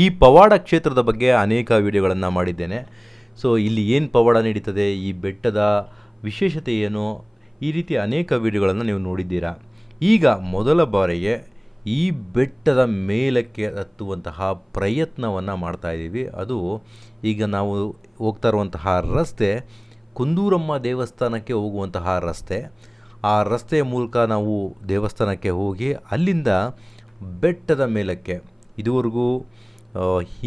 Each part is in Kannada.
ಈ ಪವಾಡ ಕ್ಷೇತ್ರದ ಬಗ್ಗೆ ಅನೇಕ ವಿಡಿಯೋಗಳನ್ನು ಮಾಡಿದ್ದೇನೆ. ಸೊ ಇಲ್ಲಿ ಏನು ಪವಾಡ ನಡೀತದೆ, ಈ ಬೆಟ್ಟದ ವಿಶೇಷತೆ ಏನು, ಈ ರೀತಿ ಅನೇಕ ವಿಡಿಯೋಗಳನ್ನು ನೀವು ನೋಡಿದ್ದೀರಾ. ಈಗ ಮೊದಲ ಬಾರಿಗೆ ಈ ಬೆಟ್ಟದ ಮೇಲಕ್ಕೆ ಹತ್ತುವಂತಹ ಪ್ರಯತ್ನವನ್ನು ಮಾಡ್ತಾಯಿದ್ದೀವಿ. ಅದು ಈಗ ನಾವು ಹೋಗ್ತಾ ಇರುವಂತಹ ರಸ್ತೆ ಕುಂದೂರಮ್ಮ ದೇವಸ್ಥಾನಕ್ಕೆ ಹೋಗುವಂತಹ ರಸ್ತೆ. ಆ ರಸ್ತೆಯ ಮೂಲಕ ನಾವು ದೇವಸ್ಥಾನಕ್ಕೆ ಹೋಗಿ ಅಲ್ಲಿಂದ ಬೆಟ್ಟದ ಮೇಲಕ್ಕೆ ಇದುವರೆಗೂ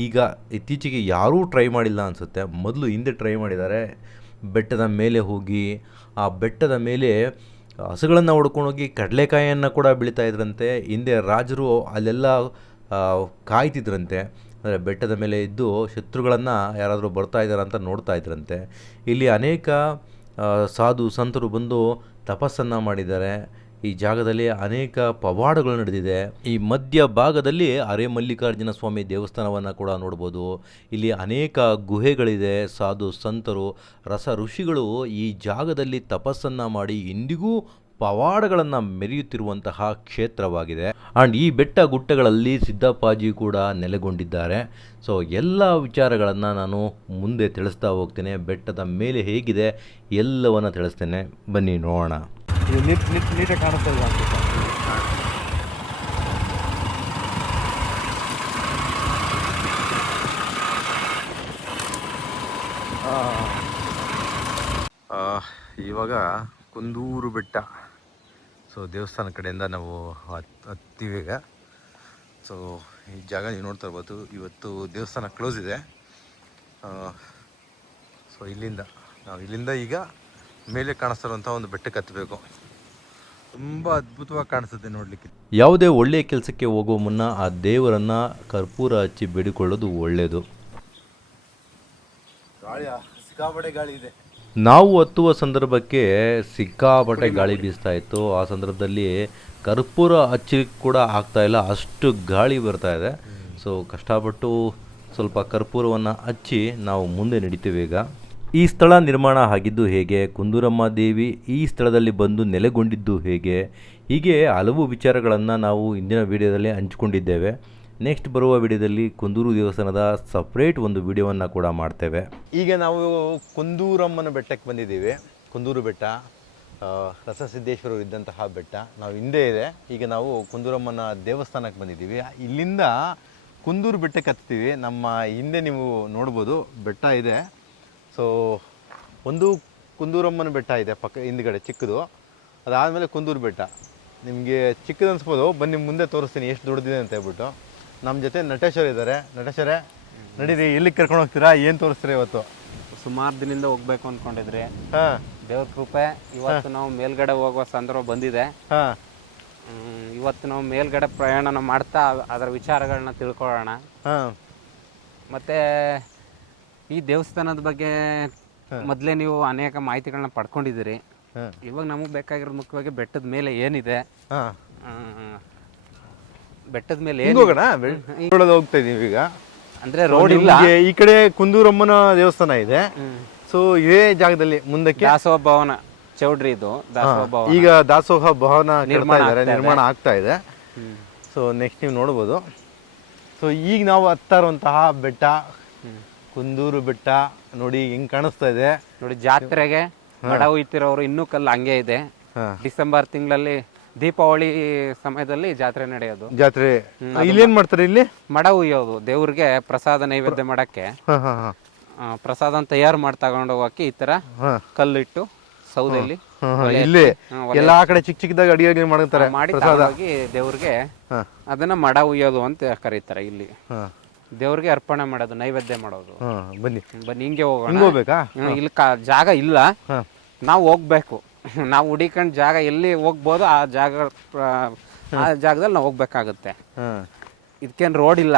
ಈಗ ಇತ್ತೀಚೆಗೆ ಯಾರೂ ಟ್ರೈ ಮಾಡಿಲ್ಲ ಅನಿಸುತ್ತೆ. ಮೊದಲು ಹಿಂದೆ ಟ್ರೈ ಮಾಡಿದ್ದಾರೆ. ಬೆಟ್ಟದ ಮೇಲೆ ಹೋಗಿ ಆ ಬೆಟ್ಟದ ಮೇಲೆ ಹಸುಗಳನ್ನು ಹೊಡ್ಕೊಂಡೋಗಿ ಕಡಲೆಕಾಯಿಯನ್ನು ಕೂಡ ಬೆಳೀತಾ ಇದ್ರಂತೆ. ಹಿಂದೆ ರಾಜರು ಅಲ್ಲೆಲ್ಲ ಕಾಯ್ತಿದ್ರಂತೆ. ಅಂದರೆ ಬೆಟ್ಟದ ಮೇಲೆ ಇದ್ದು ಶತ್ರುಗಳನ್ನು ಯಾರಾದರೂ ಬರ್ತಾ ಇದ್ದಾರೆ ಅಂತ ನೋಡ್ತಾ ಇದ್ರಂತೆ. ಇಲ್ಲಿ ಅನೇಕ ಸಾಧು ಸಂತರು ಬಂದು ತಪಸ್ಸನ್ನು ಮಾಡಿದ್ದಾರೆ. ಈ ಜಾಗದಲ್ಲಿ ಅನೇಕ ಪವಾಡಗಳು ನಡೆದಿದೆ. ಈ ಮಧ್ಯ ಭಾಗದಲ್ಲಿ ಅರೆಮಲ್ಲಿಕಾರ್ಜುನ ಸ್ವಾಮಿ ದೇವಸ್ಥಾನವನ್ನು ಕೂಡ ನೋಡ್ಬೋದು. ಇಲ್ಲಿ ಅನೇಕ ಗುಹೆಗಳಿದೆ. ಸಾಧು ಸಂತರು ರಸ ಋಷಿಗಳು ಈ ಜಾಗದಲ್ಲಿ ತಪಸ್ಸನ್ನು ಮಾಡಿ ಇಂದಿಗೂ ಪವಾಡಗಳನ್ನು ಮೆರೆಯುತ್ತಿರುವಂತಹ ಕ್ಷೇತ್ರವಾಗಿದೆ. ಆ್ಯಂಡ್ ಈ ಬೆಟ್ಟ ಗುಡ್ಡಗಳಲ್ಲಿ ಸಿದ್ದಪ್ಪಾಜಿ ಕೂಡ ನೆಲೆಗೊಂಡಿದ್ದಾರೆ. ಸೊ ಎಲ್ಲ ವಿಚಾರಗಳನ್ನು ನಾನು ಮುಂದೆ ತಿಳಿಸ್ತಾ ಹೋಗ್ತೇನೆ. ಬೆಟ್ಟದ ಮೇಲೆ ಹೇಗಿದೆ ಎಲ್ಲವನ್ನು ತಿಳಿಸ್ತೇನೆ, ಬನ್ನಿ ನೋಡೋಣ. ಇದು ನೀಟಾಗಿ ಕಾಣಿಸ್ತಾ ಇಲ್ಲ ಅನ್ಸುತ್ತೆ. ಇವಾಗ ಕುಂದೂರು ಬೆಟ್ಟ. ಸೊ ದೇವಸ್ಥಾನ ಕಡೆಯಿಂದ ನಾವು ಹತ್ತೀವಿ ಈಗ. ಸೊ ಈ ಜಾಗ ನೀವು ನೋಡ್ತಾ ಇರ್ಬೋದು. ಇವತ್ತು ದೇವಸ್ಥಾನ ಕ್ಲೋಸ್ ಇದೆ. ಸೊ ಇಲ್ಲಿಂದ ಈಗ ಮೇಲೆ ಕಾಣಿಸ್ತಿರುವಂಥ ಒಂದು ಬೆಟ್ಟಕ್ಕೆ ಹತ್ತಬೇಕು. ತುಂಬ ಅದ್ಭುತವಾಗಿ ಕಾಣಿಸುತ್ತೆ ನೋಡಲಿಕ್ಕೆ. ಯಾವುದೇ ಒಳ್ಳೆಯ ಕೆಲಸಕ್ಕೆ ಹೋಗೋ ಮುನ್ನ ಆ ದೇವರನ್ನು ಕರ್ಪೂರ ಹಚ್ಚಿ ಬೇಡಿಕೊಳ್ಳೋದು ಒಳ್ಳೆಯದು. ಸಿಕ್ಕಾಪಟ್ಟೆ ಗಾಳಿ ಇದೆ. ನಾವು ಹತ್ತುವ ಸಂದರ್ಭಕ್ಕೆ ಸಿಕ್ಕಾಪಟ್ಟೆ ಗಾಳಿ ಬೀಸ್ತಾ ಇತ್ತು. ಆ ಸಂದರ್ಭದಲ್ಲಿ ಕರ್ಪೂರ ಹಚ್ಚಲಿಕ್ಕೆ ಕೂಡ ಆಗ್ತಾ ಇಲ್ಲ, ಅಷ್ಟು ಗಾಳಿ ಬರ್ತಾ ಇದೆ. ಸೊ ಕಷ್ಟಪಟ್ಟು ಸ್ವಲ್ಪ ಕರ್ಪೂರವನ್ನು ಹಚ್ಚಿ ನಾವು ಮುಂದೆ ನಡೀತೀವಿ. ಈಗ ಈ ಸ್ಥಳ ನಿರ್ಮಾಣ ಆಗಿದ್ದು ಹೇಗೆ, ಕುಂದೂರಮ್ಮ ದೇವಿ ಈ ಸ್ಥಳದಲ್ಲಿ ಬಂದು ನೆಲೆಗೊಂಡಿದ್ದು ಹೇಗೆ, ಹೀಗೆ ಹಲವು ವಿಚಾರಗಳನ್ನು ನಾವು ಇಂದಿನ ವಿಡಿಯೋದಲ್ಲಿ ಹಂಚಿಕೊಂಡಿದ್ದೇವೆ. ನೆಕ್ಸ್ಟ್ ಬರುವ ವಿಡಿಯೋದಲ್ಲಿ ಕುಂದೂರು ದೇವಸ್ಥಾನದ ಸಪ್ರೇಟ್ ಒಂದು ವಿಡಿಯೋವನ್ನು ಕೂಡ ಮಾಡ್ತೇವೆ. ಈಗ ನಾವು ಕುಂದೂರಮ್ಮನ ಬೆಟ್ಟಕ್ಕೆ ಬಂದಿದ್ದೀವಿ. ಕುಂದೂರು ಬೆಟ್ಟ ರಸಸಿದ್ದೇಶ್ವರರು ಇದ್ದಂತಹ ಬೆಟ್ಟ ನಾವು ಹಿಂದೆ ಇದೆ. ಈಗ ನಾವು ಕುಂದೂರಮ್ಮನ ದೇವಸ್ಥಾನಕ್ಕೆ ಬಂದಿದ್ದೀವಿ. ಇಲ್ಲಿಂದ ಕುಂದೂರು ಬೆಟ್ಟಕ್ಕೆ ಹತ್ತೀವಿ. ನಮ್ಮ ಹಿಂದೆ ನೀವು ನೋಡ್ಬೋದು ಬೆಟ್ಟ ಇದೆ. ಸೊ ಒಂದು ಕುಂದೂರಮ್ಮನ ಬೆಟ್ಟ ಇದೆ ಪಕ್ಕ ಹಿಂದ್ಗಡೆ ಚಿಕ್ಕದು. ಅದಾದಮೇಲೆ ಕುಂದೂರು ಬೆಟ್ಟ ನಿಮಗೆ ಚಿಕ್ಕದು ಅನ್ಸ್ಬೋದು. ಬನ್ನಿ ಮುಂದೆ ತೋರಿಸ್ತೀನಿ ಎಷ್ಟು ದೊಡ್ಡದಿದೆ ಅಂತ ಹೇಳ್ಬಿಟ್ಟು. ನಮ್ಮ ಜೊತೆ ನಟೇಶ್ವರ ಇದ್ದಾರೆ. ನಟೇಶ್ವರೇ ನಡೀರಿ, ಎಲ್ಲಿಗೆ ಕರ್ಕೊಂಡು ಹೋಗ್ತೀರಾ, ಏನು ತೋರಿಸ್ತೀರಾ ಇವತ್ತು? ಸುಮಾರು ದಿನದಿಂದ ಹೋಗ್ಬೇಕು ಅಂದ್ಕೊಂಡಿದ್ರಿ. ದೇವ್ರ ಕೃಪೆ ಇವತ್ತು ನಾವು ಮೇಲ್ಗಡೆ ಹೋಗುವ ಸಂದರ್ಭ ಬಂದಿದೆ. ಇವತ್ತು ನಾವು ಮೇಲ್ಗಡೆ ಪ್ರಯಾಣ ಮಾಡ್ತಾ ಅದರ ವಿಚಾರಗಳನ್ನ ತಿಳ್ಕೊಳ್ಳೋಣ. ಮತ್ತೆ ಈ ದೇವಸ್ಥಾನದ ಬಗ್ಗೆ ಮೊದಲೇ ನೀವು ಅನೇಕ ಮಾಹಿತಿಗಳನ್ನ ಪಡ್ಕೊಂಡಿದ್ದೀರಿ. ಇವಾಗ ನಮಗೆ ಬೇಕಾಗಿರೋದು ಮುಖ್ಯವಾಗಿ ಬೆಟ್ಟದ ಮೇಲೆ ಏನಿದೆ, ಬೆಟ್ಟದ ಮೇಲೆ ಹೋಗ್ತಾ ಇದೀವಿ ಈಗ. ಅಂದ್ರೆ ರೋಡ್ ಇಲ್ಲ. ಈ ಕಡೆ ಕುಂದೂರಮ್ಮನ ದೇವಸ್ಥಾನ ಇದೆ. ಸೊ ಇದೇ ಜಾಗದಲ್ಲಿ ಮುಂದಕ್ಕೆ ದಾಸೋಹ ಭವನ ಚೌಡ್ರಿ ಇದು ದಾಸೋಹ ಭವನ. ಈಗ ದಾಸೋಹ ಭವನ ನಿರ್ಮಾಣ ಆಗ್ತಾ ಇದೆ. ಸೊ ನೆಕ್ಸ್ಟ್ ನೀವು ನೋಡ್ಬೋದು. ಸೊ ಈಗ ನಾವು ಹತ್ತಾ ಇರುವಂತಹ ಬೆಟ್ಟ ಕುಂದೂರು ಬೆಟ್ಟ ನೋಡಿ ಹೆಂಗ್ ಕಾಣಿಸ್ತಾ ಇದೆ ನೋಡಿ. ಜಾತ್ರೆಗೆ ಮಡ ಹುಯ್ತಿರೋರು ಇನ್ನೂ ಕಲ್ಲು ಹಂಗೆ ಇದೆ. ಡಿಸೆಂಬರ್ ತಿಂಗಳಲ್ಲಿ ದೀಪಾವಳಿ ಸಮಯದಲ್ಲಿ ಜಾತ್ರೆ ನಡೆಯೋದು. ಜಾತ್ರೆ ಇಲ್ಲೇನ್ ಮಾಡ್ತಾರೆ? ಇಲ್ಲಿ ಮಡ ಹುಯ್ಯೋದು, ದೇವ್ರಿಗೆ ಪ್ರಸಾದ ನೈವೇದ್ಯ ಮಾಡಕ್ಕೆ ಪ್ರಸಾದ ತಯಾರು ಮಾಡಿ ತಗೊಂಡು ಹೋಗಕ್ಕೆ ಈ ತರ ಕಲ್ಲಿಟ್ಟು ಸೌದೆಯಲ್ಲಿ ಇಲ್ಲಿ ಎಲ್ಲಾ ಕಡೆ ಚಿಕ್ಕ ಚಿಕ್ಕದಾಗಿ ಅಡಿಗೆ ಮಾಡ್ತಾರೆ. ಮಾಡಿ ಹೋಗಿ ದೇವ್ರಿಗೆ ಅದನ್ನ ಮಡ ಹುಯ್ಯೋದು ಅಂತ ಕರೀತಾರೆ. ಇಲ್ಲಿ ದೇವ್ರಿಗೆ ಅರ್ಪಣೆ ಮಾಡೋದು, ನೈವೇದ್ಯ ಮಾಡೋದು. ಬನ್ನಿ ಹಿಂಗೆ ಹೋಗೋಣ. ಇಲ್ಲಿ ಜಾಗ ಇಲ್ಲ, ನಾವು ಹೋಗ್ಬೇಕು. ನಾವು ಹುಡಿಕೊಂಡ್ ಜಾಗ ಎಲ್ಲಿ ಹೋಗ್ಬೋದು ಆ ಜಾಗದಲ್ಲಿ ನಾವು ಹೋಗ್ಬೇಕಾಗುತ್ತೆ. ಇದಕ್ಕೇನು ರೋಡ್ ಇಲ್ಲ.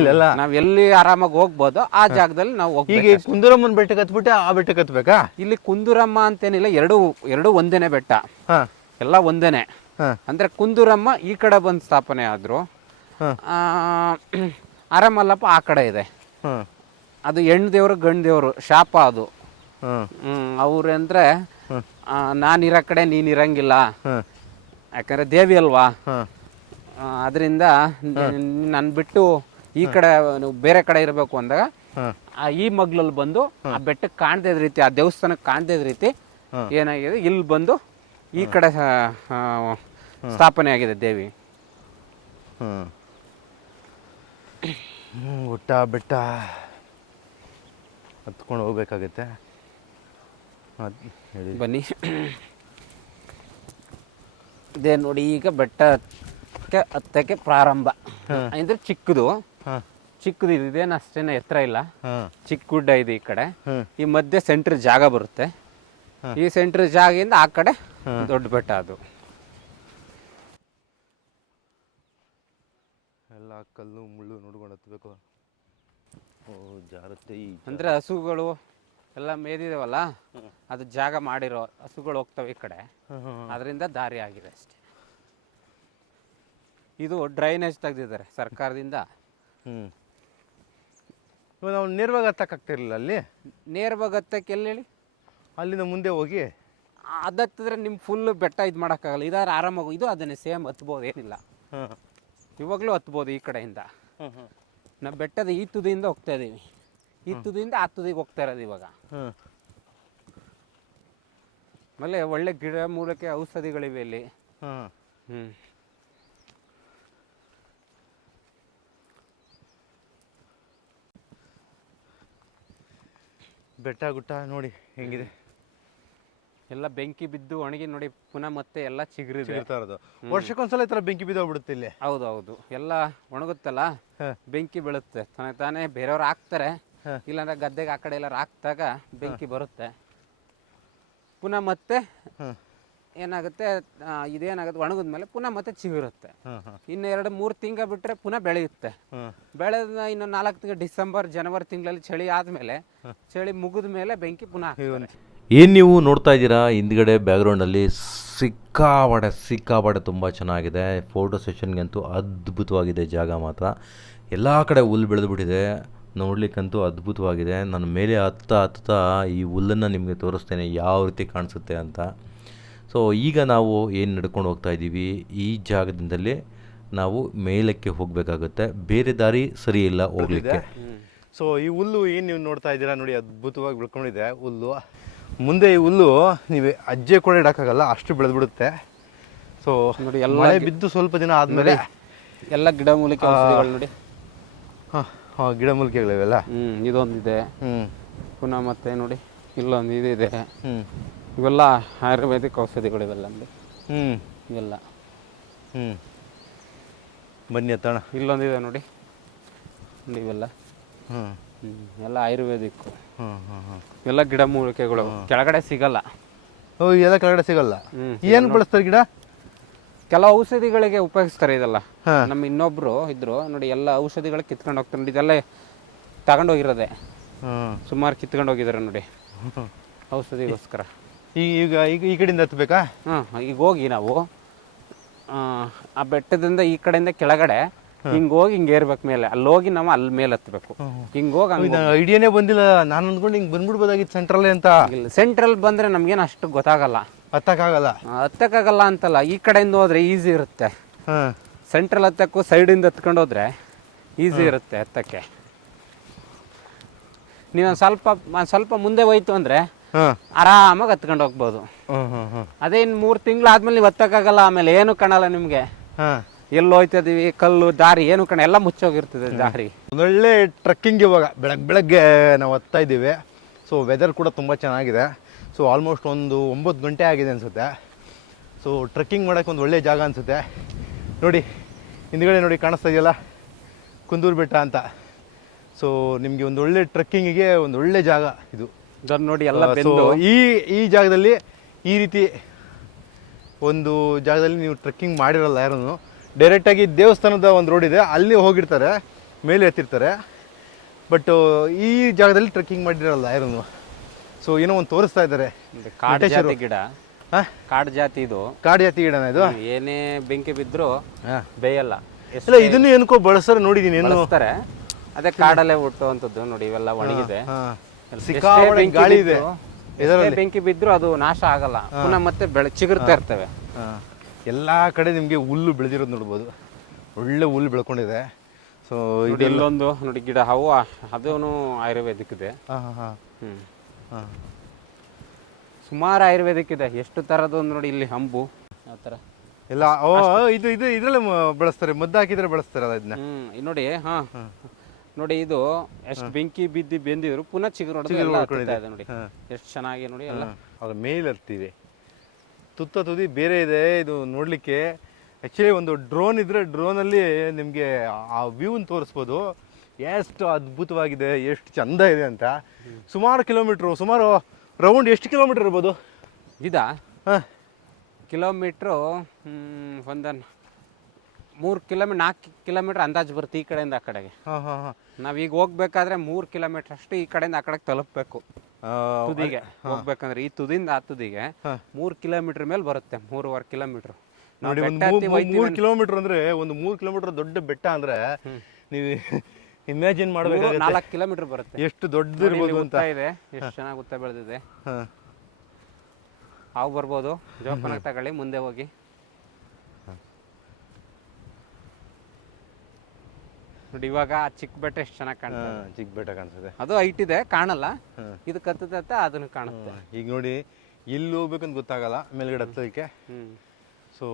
ಇಲ್ಲ ನಾವ್ ಎಲ್ಲಿ ಆರಾಮಾಗಿ ಹೋಗ್ಬೋದು ಆ ಜಾಗದಲ್ಲಿ ನಾವು ಹೋಗ್ಬೇಕು. ಈಗ ಕುಂದೂರಮ್ಮನ ಬೆಟ್ಟಕ್ಕೆ ಹತ್ಬಿಟ್ಟು ಆ ಬೆಟ್ಟಕ್ಕೆ ಹತ್ಬೇಕಾ? ಇಲ್ಲಿ ಕುಂದೂರಮ್ಮ ಅಂತೇನಿಲ್ಲ, ಎರಡು ಒಂದೇನೆ ಬೆಟ್ಟ, ಎಲ್ಲ ಒಂದೇನೆ. ಅಂದ್ರೆ ಕುಂದೂರಮ್ಮ ಈ ಕಡೆ ಬಂದು ಸ್ಥಾಪನೆ ಆದ್ರು, ಅರಮಲ್ಲಪ್ಪ ಆ ಕಡೆ ಇದೆ. ಅದು ಹೆಣ್ಣು ದೇವ್ರು ಗಂಡು ದೇವ್ರು ಶಾಪ ಅದು. ಅವ್ರಂದ್ರೆ ನಾನಿರೋ ಕಡೆ ನೀನ್ ಇರಂಗಿಲ್ಲ, ಯಾಕಂದ್ರೆ ದೇವಿ ಅಲ್ವಾ. ಅದರಿಂದ ನನ್ ಬಿಟ್ಟು ಈ ಕಡೆ ನೀವು ಬೇರೆ ಕಡೆ ಇರಬೇಕು ಅಂದಾಗ ಈ ಮಗ್ಲಲ್ಲಿ ಬಂದು ಆ ಬೆಟ್ಟಕ್ಕೆ ಕಾಣದೇ ಇದ್ದ ರೀತಿ, ಆ ದೇವಸ್ಥಾನಕ್ಕೆ ಕಾಣದೇ ಇದ್ದ ರೀತಿ ಏನಾಗಿದೆ, ಇಲ್ಲಿ ಬಂದು ಈ ಕಡೆ ಸ್ಥಾಪನೆ ಆಗಿದೆ ದೇವಿ. ಗುಟ್ಟ ಬೆಟ್ಟ ಹತ್ಕೊಂಡು ಹೋಗ್ಬೇಕಾಗತ್ತೆ. ಬನ್ನಿ. ಇದೇ ನೋಡಿ, ಈಗ ಬೆಟ್ಟಕ್ಕೆ ಹತ್ತಕ್ಕೆ ಪ್ರಾರಂಭ ಅಂದ್ರೆ ಚಿಕ್ಕದು ಇದೇನು ಅಷ್ಟೇನ ಎತ್ತರ ಇಲ್ಲ, ಚಿಕ್ಕ ಗುಡ್ಡ ಇದೆ ಈ ಕಡೆ. ಈ ಮಧ್ಯೆ ಸೆಂಟ್ರ್ ಜಾಗ ಬರುತ್ತೆ, ಈ ಸೆಂಟ್ರ್ ಜಾಗದಿಂದ ಆ ಕಡೆ ದೊಡ್ಡ ಬೆಟ್ಟ. ಅದು ಎಲ್ಲ ಕಲ್ಲು ಮುಳ್ಳು ನೋಡ್ಕೊಂಡು ಹತ್ಬೇಕು. ಜಾರತ್ತೆ ಅಂದ್ರೆ ಹಸುಗಳು ಎಲ್ಲ ಮೇದಿದಾವಲ್ಲ, ಅದು ಜಾಗ ಮಾಡಿರೋ ಹಸುಗಳು ಹೋಗ್ತವೆ ಈ ಕಡೆ, ಅದರಿಂದ ದಾರಿ ಆಗಿದೆ ಅಷ್ಟೇ. ಇದು ಡ್ರೈನೇಜ್ ತೆಗ್ದಿದ್ದಾರೆ ಸರ್ಕಾರದಿಂದ. ನಾವು ನೇರವಾಗಿ ಹತ್ತಕ್ಕಾಗ್ತಿರ್ಲಿಲ್ಲ ಅಲ್ಲಿ. ನೇರವಾಗಿ ಹತ್ತಕ್ಕೆ ಎಲ್ಲಿ ಹೇಳಿ, ಅಲ್ಲಿಂದ ಮುಂದೆ ಹೋಗಿ ಅದತ್ತಿದ್ರೆ ನಿಮ್ ಫುಲ್ ಬೆಟ್ಟ ಇದು ಮಾಡೋಕ್ಕಾಗಲ್ಲ. ಇದಾದ್ರೆ ಆರಾಮಾಗಿ ಇದು ಅದನ್ನೇ ಸೇಮ್ ಹತ್ಬೋದು, ಏನಿಲ್ಲ. ಇವಾಗಲೂ ಹತ್ಬೋದು ಈ ಕಡೆಯಿಂದ. ನಾವು ಬೆಟ್ಟದ ಈ ತುದಿಯಿಂದ ಹೋಗ್ತಾ ಇದೀವಿ, ಈ ತುದಿಯಿಂದ ಆ ತುದಿಗೆ ಹೋಗ್ತಾ ಇರೋದು ಇವಾಗ. ಆಮೇಲೆ ಒಳ್ಳೆ ಗಿಡ ಮೂಲಕ್ಕೆ ಔಷಧಿಗಳಿವೆ ಇಲ್ಲಿ. ಬೆಟ್ಟ ಗುಟ್ಟ ನೋಡಿ ಹೆಂಗಿದೆ. ಎಲ್ಲ ಬೆಂಕಿ ಬಿದ್ದು ಒಣಗಿ ನೋಡಿ, ಪುನಃ ಮತ್ತೆ ಎಲ್ಲ ಚಿಗುರಿದೆ. ವರ್ಷಕ್ಕೊಂದ್ಸಲ ಈ ತರ ಬೆಂಕಿ ಬಿದ್ದೋಗ್ಬಿಡುತ್ತೆ ಇಲ್ಲಿ. ಹೌದು, ಎಲ್ಲ ಒಣಗುತ್ತಲ್ಲ, ಬೆಂಕಿ ಬೀಳುತ್ತೆ ತಾನೇ. ಬೇರೆಯವ್ರು ಹಾಕ್ತಾರೆ, ಇಲ್ಲಾಂದ್ರೆ ಗದ್ದೆಗೆ ಆ ಕಡೆ ಎಲ್ಲ ಹಾಕ್ದಾಗ ಬೆಂಕಿ ಬರುತ್ತೆ. ಪುನಃ ಮತ್ತೆ ಏನಾಗುತ್ತೆ, ಇದೇನಾಗುತ್ತೆ, ಒಣಗಿದ್ಮೇಲೆ ಪುನಃ ಮತ್ತೆ ಚಿಗುರುತ್ತೆ. ಇನ್ನು 2-3 ತಿಂಗಳು ಬಿಟ್ರೆ ಪುನಃ ಬೆಳೆಯುತ್ತೆ. ಬೆಳೆದ ಇನ್ನು 4 ತಿಂಗಳು, ಡಿಸೆಂಬರ್ ಜನವರಿ ತಿಂಗಳಲ್ಲಿ ಚಳಿ ಆದ್ಮೇಲೆ, ಚಳಿ ಮುಗಿದ ಮೇಲೆ ಬೆಂಕಿ ಪುನಃ. ಏನು ನೀವು ನೋಡ್ತಾ ಇದ್ದೀರಾ ಹಿಂದ್ಗಡೆ ಬ್ಯಾಕ್ಗ್ರೌಂಡಲ್ಲಿ, ಸಿಕ್ಕಾಪಟ್ಟೆ ತುಂಬ ಚೆನ್ನಾಗಿದೆ. ಫೋಟೋ ಸೆಷನ್ಗಂತೂ ಅದ್ಭುತವಾಗಿದೆ ಜಾಗ ಮಾತ್ರ. ಎಲ್ಲ ಕಡೆ ಹುಲ್ಲು ಬೆಳೆದುಬಿಟ್ಟಿದೆ, ನೋಡ್ಲಿಕ್ಕಂತೂ ಅದ್ಭುತವಾಗಿದೆ. ನಾನು ಮೇಲೆ ಹತ್ತಾ ಈ ಹುಲ್ಲನ್ನು ನಿಮಗೆ ತೋರಿಸ್ತೇನೆ ಯಾವ ರೀತಿ ಕಾಣಿಸುತ್ತೆ ಅಂತ. ಸೊ ಈಗ ನಾವು ಏನು ನಡ್ಕೊಂಡು ಹೋಗ್ತಾ ಇದ್ದೀವಿ, ಈ ಜಾಗದಿಂದಲೇ ನಾವು ಮೇಲಕ್ಕೆ ಹೋಗಬೇಕಾಗುತ್ತೆ, ಬೇರೆ ದಾರಿ ಸರಿ ಇಲ್ಲ ಹೋಗ್ಲಿಕ್ಕೆ. ಸೊ ಈ ಹುಲ್ಲು ಏನು ನೀವು ನೋಡ್ತಾ ಇದ್ದೀರಾ ನೋಡಿ, ಅದ್ಭುತವಾಗಿ ಬೆಳ್ಕೊಂಡಿದೆ ಹುಲ್ಲು. ಮುಂದೆ ಈ ಹುಲ್ಲು ನೀವು ಅಜ್ಜೆ ಕೂಡ ಇಡೋಕ್ಕಾಗಲ್ಲ, ಅಷ್ಟು ಬೆಳೆದ್ಬಿಡುತ್ತೆ. ಸೊ ನೋಡಿ, ಎಲ್ಲ ಮಳೆ ಬಿದ್ದು ಸ್ವಲ್ಪ ದಿನ ಆದಮೇಲೆ ಎಲ್ಲ ಗಿಡಮೂಲಿಕೆ ಔಷಧಿಗಳು ನೋಡಿ. ಗಿಡಮೂಲಿಕೆಗಳಿವೆಲ್ಲ. ಇದೊಂದಿದೆ, ಪುನಃ ಮತ್ತೆ ನೋಡಿ ಇಲ್ಲೊಂದು ಇದೆ. ಇವೆಲ್ಲ ಆಯುರ್ವೇದಿಕ್ ಔಷಧಿಗಳಿವೆಲ್ಲ ಅಲ್ಲಿ. ಇವೆಲ್ಲ ಬನ್ನಿ ಹತ್ತೋಣ. ಇಲ್ಲೊಂದಿದೆ ನೋಡಿ, ಇವೆಲ್ಲ ಎಲ್ಲ ಆಯುರ್ವೇದಿಕ್. ಎಲ್ಲ ಗಿಡಮೂಲಿಕೆಗಳು ಕೆಳಗಡೆ ಸಿಗಲ್ಲ. ಎಲ್ಲ ಕೆಳಗಡೆ ಸಿಗಲ್ಲ. ಏನು ಬಳಸ್ತಾರೆ ಗಿಡ? ಕೆಲವು ಔಷಧಿಗಳಿಗೆ ಉಪಯೋಗಿಸ್ತಾರೆ ಇದೆಲ್ಲ. ನಮ್ಮ ಇನ್ನೊಬ್ರು ಇದ್ರು ನೋಡಿ, ಎಲ್ಲ ಔಷಧಿಗಳು ಕಿತ್ಕೊಂಡು ಹೋಗ್ತಾರೆ ನೋಡಿ. ಇದೆಲ್ಲ ತಗೊಂಡೋಗಿರೋದೆ, ಸುಮಾರು ಕಿತ್ಕೊಂಡು ಹೋಗಿದ್ದಾರೆ ನೋಡಿ ಔಷಧಿಗೋಸ್ಕರ. ಈಗ ಈ ಕಡೆಯಿಂದ ಹತ್ಬೇಕಾ? ಈಗ ಹೋಗಿ ನಾವು ಆ ಬೆಟ್ಟದಿಂದ ಈ ಕಡೆಯಿಂದ ಕೆಳಗಡೆ ಹಿಂಗೆ ಹೋಗಿ ಹಿಂಗೆ ಏರ್ಬೇಕು ಮೇಲೆ. ಅಲ್ಲಿ ಹೋಗಿ ನಾವು ಅಲ್ಲಿ ಮೇಲೆ ಹತ್ಬೇಕು. ಹಿಂಗೆ ಹೋಗಿ ಐಡಿಯಾನೇ ಬಂದಿಲ್ಲ. ನಾನು ಅಂದ್ಕೊಂಡು ಹಿಂಗೆ ಬಂದ್ಬಿಡ್ಬೋದಾಗಿತ್ತು ಸೆಂಟ್ರಲ್ ಅಂತ. ಸೆಂಟ್ರಲ್ ಬಂದ್ರೆ ನಮ್ಗೇನು ಅಷ್ಟು ಗೊತ್ತಾಗಲ್ಲ, ಹತ್ತಕ್ಕಾಗಲ್ಲ ಅಂತಲ್ಲ. ಈ ಕಡೆಯಿಂದ ಹೋದ್ರೆ ಈಸಿ ಇರುತ್ತೆ. ಸೆಂಟ್ರಲ್ ಹತ್ತಕ್ಕೂ ಸೈಡಿಂದ ಹತ್ಕೊಂಡು ಹೋದ್ರೆ ಈಸಿ ಇರುತ್ತೆ ಹತ್ತಕ್ಕೆ. ನೀವು ಸ್ವಲ್ಪ ಮುಂದೆ ಹೋಯ್ತು ಅಂದ್ರೆ ಆರಾಮಾಗಿ ಹತ್ಕೊಂಡು ಹೋಗ್ಬೋದು. ಅದೇ ಇನ್ನು 3 ತಿಂಗಳಾದ್ಮೇಲೆ ನೀವು ಹತ್ತಕ್ಕಾಗಲ್ಲ, ಆಮೇಲೆ ಏನು ಕಾಣಲ್ಲ ನಿಮ್ಗೆ. ಎಲ್ಲಿ ಹೋಯ್ತಿದೀವಿ, ಕಲ್ಲು ದಾರಿ ಏನು ಕಣ, ಎಲ್ಲ ಮುಚ್ಚೋಗಿರ್ತದೆ ದಾರಿ. ಒಂದೊಳ್ಳೆ ಟ್ರೆಕ್ಕಿಂಗ್ ಇವಾಗ ಬೆಳಗ್ಗೆ ನಾವು ಹತ್ತಾ ಇದ್ದೀವಿ. ಸೊ ವೆದರ್ ಕೂಡ ತುಂಬ ಚೆನ್ನಾಗಿದೆ. ಸೊ ಆಲ್ಮೋಸ್ಟ್ ಒಂದು 9 ಗಂಟೆ ಆಗಿದೆ ಅನಿಸುತ್ತೆ. ಸೊ ಟ್ರೆಕ್ಕಿಂಗ್ ಮಾಡೋಕ್ಕೆ ಒಂದು ಒಳ್ಳೆ ಜಾಗ ಅನಿಸುತ್ತೆ. ನೋಡಿ ಹಿಂದ್ಗಡೆ ನೋಡಿ ಕಾಣಿಸ್ತಾ ಇದೆಯಲ್ಲ, ಕುಂದೂರು ಬೆಟ್ಟ ಅಂತ. ಸೊ ನಿಮಗೆ ಒಂದು ಒಳ್ಳೆ ಟ್ರೆಕ್ಕಿಂಗಿಗೆ ಒಂದು ಒಳ್ಳೆ ಜಾಗ ಇದು ನೋಡಿ. ಎಲ್ಲ ಈ ಜಾಗದಲ್ಲಿ ಈ ರೀತಿ ಒಂದು ಜಾಗದಲ್ಲಿ ನೀವು ಟ್ರೆಕ್ಕಿಂಗ್ ಮಾಡಿರಲ್ಲ ಯಾರೂ. ಡೈರೆಕ್ಟಾಗಿ ದೇವಸ್ಥಾನದ ಒಂದು ರೋಡ್ ಇದೆ, ಅಲ್ಲಿ ಹೋಗಿರ್ತಾರೆ, ಮೇಲೆ ಎತ್ತಿರ್ತಾರೆ. ಬಟ್ ಈ ಜಾಗದಲ್ಲಿ ಟ್ರೆಕ್ಕಿಂಗ್ ಮಾಡಿರಲ್ಲ ಯಾರೂ. ಸೊ ಏನೋ ಒಂದು ತೋರಿಸ್ತಾ ಇದ್ದಾರೆ. ಕಾಡು ಜಾತಿ ಗಿಡ, ಕಾಡು ಜಾತಿ ಇದು. ಕಾಡು ಜಾತಿ ಗಿಡನ ಇದು? ಏನೇ ಬೆಂಕಿ ಬಿದ್ರು ಬೇಯಲ್ಲ. ಇಲ್ಲ, ಇದನ್ನು ಏನಕ್ಕೋ ಬಳಸ್ತಾರೆ ನೋಡಿದೀನಿ. ಬಳಸ್ತಾರೆ, ಅದೇ ಕಾಡಲ್ಲೇ ಹುಟ್ಟುವಂಥದ್ದು ನೋಡಿ. ಇವೆಲ್ಲ ಒಣಗಿದೆ, ಗಾಳಿ ಇದೆ. ಬೆಂಕಿ ಬಿದ್ರು ಅದು ನಾಶ ಆಗಲ್ಲ, ಪುನಃ ಮತ್ತೆ ಚಿಗುರ್ತಾ ಇರ್ತವೆ. ಎಲ್ಲ ಕಡೆ ನಿಮಗೆ ಹುಲ್ಲು ಬೆಳೆದಿರೋದು ನೋಡ್ಬೋದು. ಒಳ್ಳೆ ಹುಲ್ಲು ಬೆಳ್ಕೊಂಡಿದೆ. ಸೊ ಸೊ ನೋಡಿ ಇಲ್ಲೊಂದು ನೋಡಿ ಗಿಡ ಹೂವು ಅದೂ ಆಯುರ್ವೇದಿಕ್ ಇದೆ. ಹಾಂ ಹಾಂ ಹಾಂ ಹ್ಮ್ ಹಾಂ ಸುಮಾರು ಆಯುರ್ವೇದಿಕ್ ಇದೆ. ಎಷ್ಟು ಥರದ್ದು ನೋಡಿ ಇಲ್ಲಿ ಹಂಬು ಆ ಥರ ಎಲ್ಲ ಇದು ಇದು ಇದರಲ್ಲೇ ಬಳಸ್ತಾರೆ, ಮದ್ದು ಹಾಕಿದ್ರೆ ಬಳಸ್ತಾರಲ್ಲ ಇದನ್ನ. ನೋಡಿ ನೋಡಿ ಇದು ಎಷ್ಟು ಬೆಂಕಿ ಬಿದ್ದು ಬೆಂದಿದ್ರು ಪುನಃ ಚಿಗುರು ಹೊಡೆದು ಎಲ್ಲ ಹತ್ತುತ್ತಾ ಇದೆ ನೋಡಿ. ಎಷ್ಟು ಚೆನ್ನಾಗಿ ನೋಡಿ ಎಲ್ಲ. ಅದ್ರ ಮೇಲೆ ಹರ್ತೀವಿ. ತುತ್ತ ತುದಿ ಬೇರೆ ಇದೆ ಇದು ನೋಡಲಿಕ್ಕೆ. ಆ್ಯಕ್ಚುಲಿ ಒಂದು ಡ್ರೋನ್ ಇದ್ರೆ ಡ್ರೋನಲ್ಲಿ ನಿಮಗೆ ಆ ವ್ಯೂನ ತೋರಿಸ್ಬೋದು, ಎಷ್ಟು ಅದ್ಭುತವಾಗಿದೆ, ಎಷ್ಟು ಚಂದ ಇದೆ ಅಂತ. ಸುಮಾರು ಕಿಲೋಮೀಟ್ರು, ಸುಮಾರು ರೌಂಡ್ ಎಷ್ಟು ಕಿಲೋಮೀಟರ್ ಇರ್ಬೋದು ಇದಾ? ಹಾಂ, ಕಿಲೋಮೀಟ್ರು ಒಂದು 3 ಕಿಲೋಮೀಟರ್ 4 ಕಿಲೋಮೀಟ್ರ್ ಅಂದಾಜು ಬರುತ್ತೆ ಈ ಕಡೆಯಿಂದ ಆ ಕಡೆಗೆ. ಹಾಂ ಹಾಂ ಹಾಂ. ನಾವೀಗ ಹೋಗ್ಬೇಕಾದ್ರೆ 3 ಕಿಲೋಮೀಟ್ರ್ ಅಷ್ಟು ಈ ಕಡೆಯಿಂದ ಆ ಕಡೆಗೆ ತಲುಪಬೇಕು. ತುದಿಗೆ ಹೋಗ್ಬೇಕಂದ್ರೆ ಈ ತುದಿಯಿಂದ ಆ ತುದಿಗೆ 3 ಕಿಲೋಮೀಟರ್ ಮೇಲೆ ಬರುತ್ತೆ, 3.5 ಕಿಲೋಮೀಟ್ರ್. ನೋಡಿ, 3 ಕಿಲೋಮೀಟರ್ ಅಂದ್ರೆ ಒಂದು 3 ಕಿಲೋಮೀಟರ್ ದೊಡ್ಡ ಬೆಟ್ಟ ಅಂದ್ರೆ ನೀವು ಇಮ್ಯಾಜಿನ್ ಮಾಡಬೇಕು. 4 ಕಿಲೋಮೀಟರ್ ಬರುತ್ತೆ. ಎಷ್ಟು ದೊಡ್ಡದಿರ್ಬೋದು ಅಂತ ಇದೆ. ಎಷ್ಟು ಚೆನ್ನಾಗಿ ಗುತ್ತ ಬೆಳೆದಿದೆ. ಹಾವು ಬರ್ಬೋದು, ಜೋಪಾನ ತಗೊಳ್ಳಿ, ಮುಂದೆ ಹೋಗಿ. ನೋಡಿ ಇವಾಗ ಚಿಕ್ಕ ಬೆಟ್ಟ ಎಷ್ಟು ಚೆನ್ನಾಗಿ ಕಾಣ್ತದೆ. ಚಿಕ್ಕ ಬೆಟ್ಟ ಕಾಣಿಸ್ತದೆ, ಅದು ಹೈಟ್ ಇದೆ, ಕಾಣಲ್ಲ. ಇದು ಕತ್ತದ ಅದನ್ನು ಕಾಣುತ್ತೆ. ಈಗ ನೋಡಿ ಇಲ್ಲಿ ಹೋಗ್ಬೇಕಂತ ಗೊತ್ತಾಗಲ್ಲ ಮೇಲ್ಗಡೆ ಹತ್ತೋದಕ್ಕೆ. ಸೊ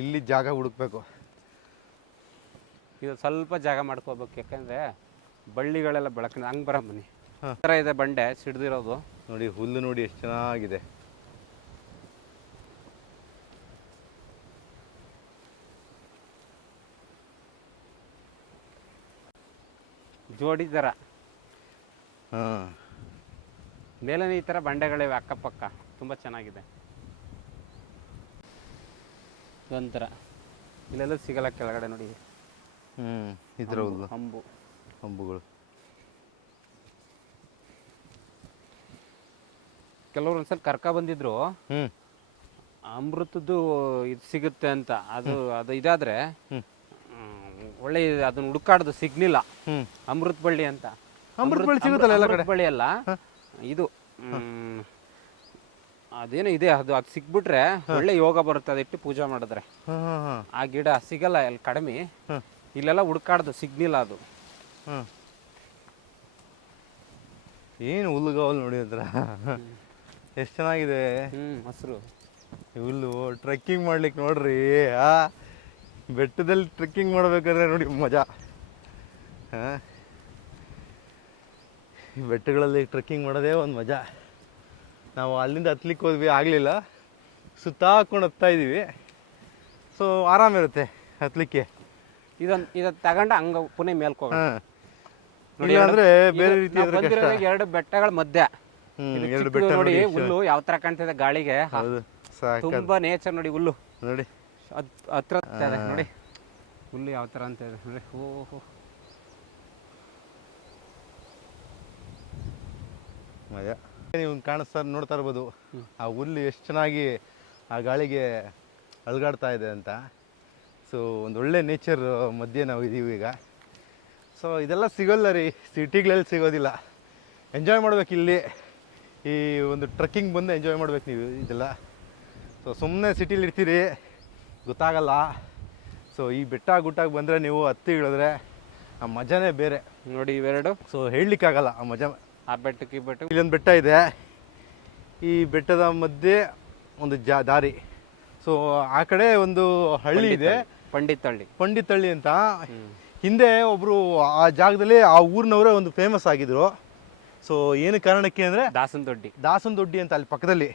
ಇಲ್ಲಿ ಜಾಗ ಹುಡುಕ್ಬೇಕು. ಇದು ಸ್ವಲ್ಪ ಜಾಗ ಮಾಡ್ಕೋಬೇಕು, ಯಾಕಂದ್ರೆ ಬಳ್ಳಿಗಳೆಲ್ಲ ಬೆಳಕಿನ ಹಂಗೆ ಬರ ಬನ್ನಿ. ಥರ ಇದೆ ಬಂಡೆ ಸಿಡ್ದಿರೋದು. ನೋಡಿ ಹುಲ್ಲು ನೋಡಿ ಎಷ್ಟು ಚೆನ್ನಾಗಿದೆ. ಜೋಡಿ ಥರ ಹಾಂ, ಮೇಲೇ ಈ ಥರ ಬಂಡೆಗಳಿವೆ ಅಕ್ಕಪಕ್ಕ, ತುಂಬ ಚೆನ್ನಾಗಿದೆ. ಒಂಥರ ಇಲ್ಲೆಲ್ಲ ಸಿಗಲ್ಲ ಕೆಳಗಡೆ ನೋಡಿ. ಇದ್ರ ಹುಲ್ಲು, ಹಂಬು ಹಂಬುಗಳು. ಕೆಲವ್ರು ಒಂದ್ಸಲ ಕರ್ಕ ಬಂದಿದ್ರು ಅಮೃತದ್ದು ಇದು ಸಿಗುತ್ತೆ ಅಂತ. ಅದು ಇದಾದ್ರೆ ಒಳ್ಳೆ ಅದನ್ನ ಹುಡುಕಾಡ್ದು ಸಿಗ್ಲಿಲ್ಲ. ಅಮೃತ ಬಳ್ಳಿ ಅಂತ. ಅಮೃತ ಬಳ್ಳಿ ಸಿಗುತ್ತಲ್ಲ ಎಲ್ಲ ಕಡೆ. ಬಳ್ಳಿ ಅಲ್ಲ ಇದು, ಅದೇನೋ ಇದೆ, ಅದು ಸಿಕ್ಬಿಟ್ರೆ ಒಳ್ಳೆ ಯೋಗ ಬರುತ್ತೆ. ಅದಿಟ್ಟು ಪೂಜೆ ಮಾಡಿದ್ರೆ. ಆ ಗಿಡ ಸಿಗಲ್ಲ, ಅಲ್ಲಿ ಕಡಿಮೆ. ಇಲ್ಲೆಲ್ಲ ಹುಡುಕಾಡ್ದು ಸಿಗ್ಲಿಲ್ಲ ಅದು. ಏನು ಹುಲ್ಲುಗಾವಲು ನೋಡಿ ಹತ್ರ ಎಷ್ಟು ಚೆನ್ನಾಗಿದೆ. ಹಸಿರು ಹುಲ್ಲು. ಟ್ರೆಕ್ಕಿಂಗ್ ಮಾಡ್ಲಿಕ್ಕೆ ನೋಡ್ರಿ, ಆ ಬೆಟ್ಟದಲ್ಲಿ ಟ್ರೆಕ್ಕಿಂಗ್ ಮಾಡ್ಬೇಕಾದ್ರೆ ನೋಡಿ ಮಜಾ. ಹಾಂ, ಈ ಬೆಟ್ಟಗಳಲ್ಲಿ ಟ್ರೆಕ್ಕಿಂಗ್ ಮಾಡೋದೇ ಒಂದು ಮಜಾ. ನಾವು ಅಲ್ಲಿಂದ ಹತ್ಲಿಕ್ಕೆ ಹೋದ್ವಿ, ಆಗಲಿಲ್ಲ, ಸುತ್ತಾಕೊಂಡು ಹತ್ತಾ ಇದ್ದೀವಿ. ಸೊ ಆರಾಮಿರುತ್ತೆ ಹತ್ಲಿಕ್ಕೆ. ಇದನ್ನ ತಗೊಂಡು ಹಂಗ ಪುನಃ ಮೇಲ್ಕೋಗ. ಇಲ್ಲ ಅಂದ್ರೆ ಬೇರೆ ರೀತಿ 2 ಬೆಟ್ಟಗಳ ಮಧ್ಯ ನೋಡಿ ಹುಲ್ಲು ಯಾವ ತರ ಕಾಣ್ತಿದೆ ಗಾಳಿಗೆ. ತುಂಬಾ ನೇಚರ್ ನೋಡಿ ಹುಲ್ಲು ನೋಡಿ, ಹತ್ರ ನೋಡಿ ಹುಲ್ಲು ಯಾವ ತರ ಅಂತ ಇದೆ ನೋಡಿ. ಓಹೋ, ಮಜಾ. ನೀವು ಕಾಣಿಸ್ತಾ ನೋಡ್ತಾ ಇರ್ಬೋದು ಆ ಹುಲ್ಲು ಎಷ್ಟು ಚೆನ್ನಾಗಿ ಆ ಗಾಳಿಗೆ ಅಲ್ಗಾಡ್ತಾ ಇದೆ ಅಂತ. ಸೊ ಒಂದು ಒಳ್ಳೆ ನೇಚರ್ ಮಧ್ಯೆ ನಾವು ಇದ್ದೀವಿ ಈಗ. ಸೊ ಇದೆಲ್ಲ ಸಿಗೋಲ್ಲ ರೀ, ಸಿಟಿಗಳಲ್ಲಿ ಸಿಗೋದಿಲ್ಲ. ಎಂಜಾಯ್ ಮಾಡ್ಬೇಕು ಇಲ್ಲಿ. ಈ ಒಂದು ಟ್ರೆಕ್ಕಿಂಗ್ ಬಂದು ಎಂಜಾಯ್ ಮಾಡ್ಬೇಕು ನೀವು ಇದೆಲ್ಲ. ಸೊ ಸುಮ್ಮನೆ ಸಿಟಿಲಿ ಇರ್ತೀರಿ, ಗೊತ್ತಾಗಲ್ಲ. ಸೊ ಈ ಬೆಟ್ಟ ಗುಟ್ಟಾಗಿ ಬಂದರೆ ನೀವು ಹತ್ತಿ ಇಳಿದ್ರೆ ಆ ಮಜಾನೇ ಬೇರೆ ನೋಡಿ ಇವೆರಡು. ಸೊ ಹೇಳಲಿಕ್ಕಾಗಲ್ಲ ಆ ಮಜಾ. ಆ ಬೆಟ್ಟಕ್ಕೆ ಈ ಬೆಟ್ಟಕ್ಕೆ ಇಲ್ಲೊಂದು ಬೆಟ್ಟ ಇದೆ, ಈ ಬೆಟ್ಟದ ಮಧ್ಯೆ ಒಂದು ದಾರಿ. ಸೊ ಆ ಕಡೆ ಒಂದು ಹಳ್ಳಿ ಇದೆ, ಪಂಡಿತಹಳ್ಳಿ ಅಂತ. ಹಿಂದೆ ಒಬ್ಬರು ಆ ಜಾಗದಲ್ಲಿ ಆ ಊರಿನವರೇ ಒಂದು ಫೇಮಸ್ ಆಗಿದ್ರು. ಸೊ ಏನು ಕಾರಣಕ್ಕೆ ಅಂದರೆ ದಾಸನ ದೊಡ್ಡಿ ಅಂತ ಅಲ್ಲಿ ಪಕ್ಕದಲ್ಲಿ.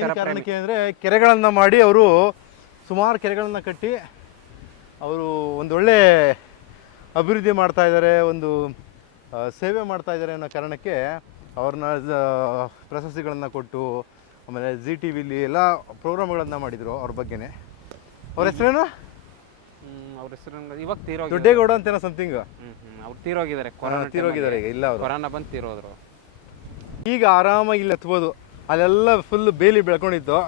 ಏನು ಕಾರಣಕ್ಕೆ ಅಂದರೆ ಕೆರೆಗಳನ್ನು ಮಾಡಿ ಅವರು ಸುಮಾರು ಕೆರೆಗಳನ್ನು ಕಟ್ಟಿ ಅವರು ಒಂದೊಳ್ಳೆ ಅಭಿವೃದ್ಧಿ ಮಾಡ್ತಾ ಇದ್ದಾರೆ, ಒಂದು ಸೇವೆ ಮಾಡ್ತಾ ಇದ್ದಾರೆ ಅನ್ನೋ ಕಾರಣಕ್ಕೆ ಅವ್ರನ್ನ ಪ್ರಶಸ್ತಿಗಳನ್ನು ಕೊಟ್ಟು, ಆಮೇಲೆ ZTVಲಿ ಎಲ್ಲ ಪ್ರೋಗ್ರಾಮ್ಗಳನ್ನು ಮಾಡಿದರು ಅವ್ರ ಬಗ್ಗೆನೇ. ಅವ್ರ ಹೆಸರೇನು? ಅವ್ರ ಹೆಸರು ಇವಾಗ ತೀರೋಗಿ, ದೊಡ್ಡೇಗೌಡ ಅಂತೇನೋ ಸಮಥಿಂಗ್. ಅವ್ರು ತೀರೋಗಿದ್ದಾರೆ, ತೀರೋಗಿದ್ದಾರೆ ಈಗ. ಇಲ್ಲ, ಅವರು ಕೊರೋನಾ ಬಂದು ತೀರೋದ್ರು. ಈಗ ಆರಾಮಾಗಿ ಇಲ್ಲಿ ಹತ್ಬೋದು. ಅಲ್ಲೆಲ್ಲ ಫುಲ್ ಬೇಲಿ ಬೆಳ್ಕೊಂಡಿತ್ತು.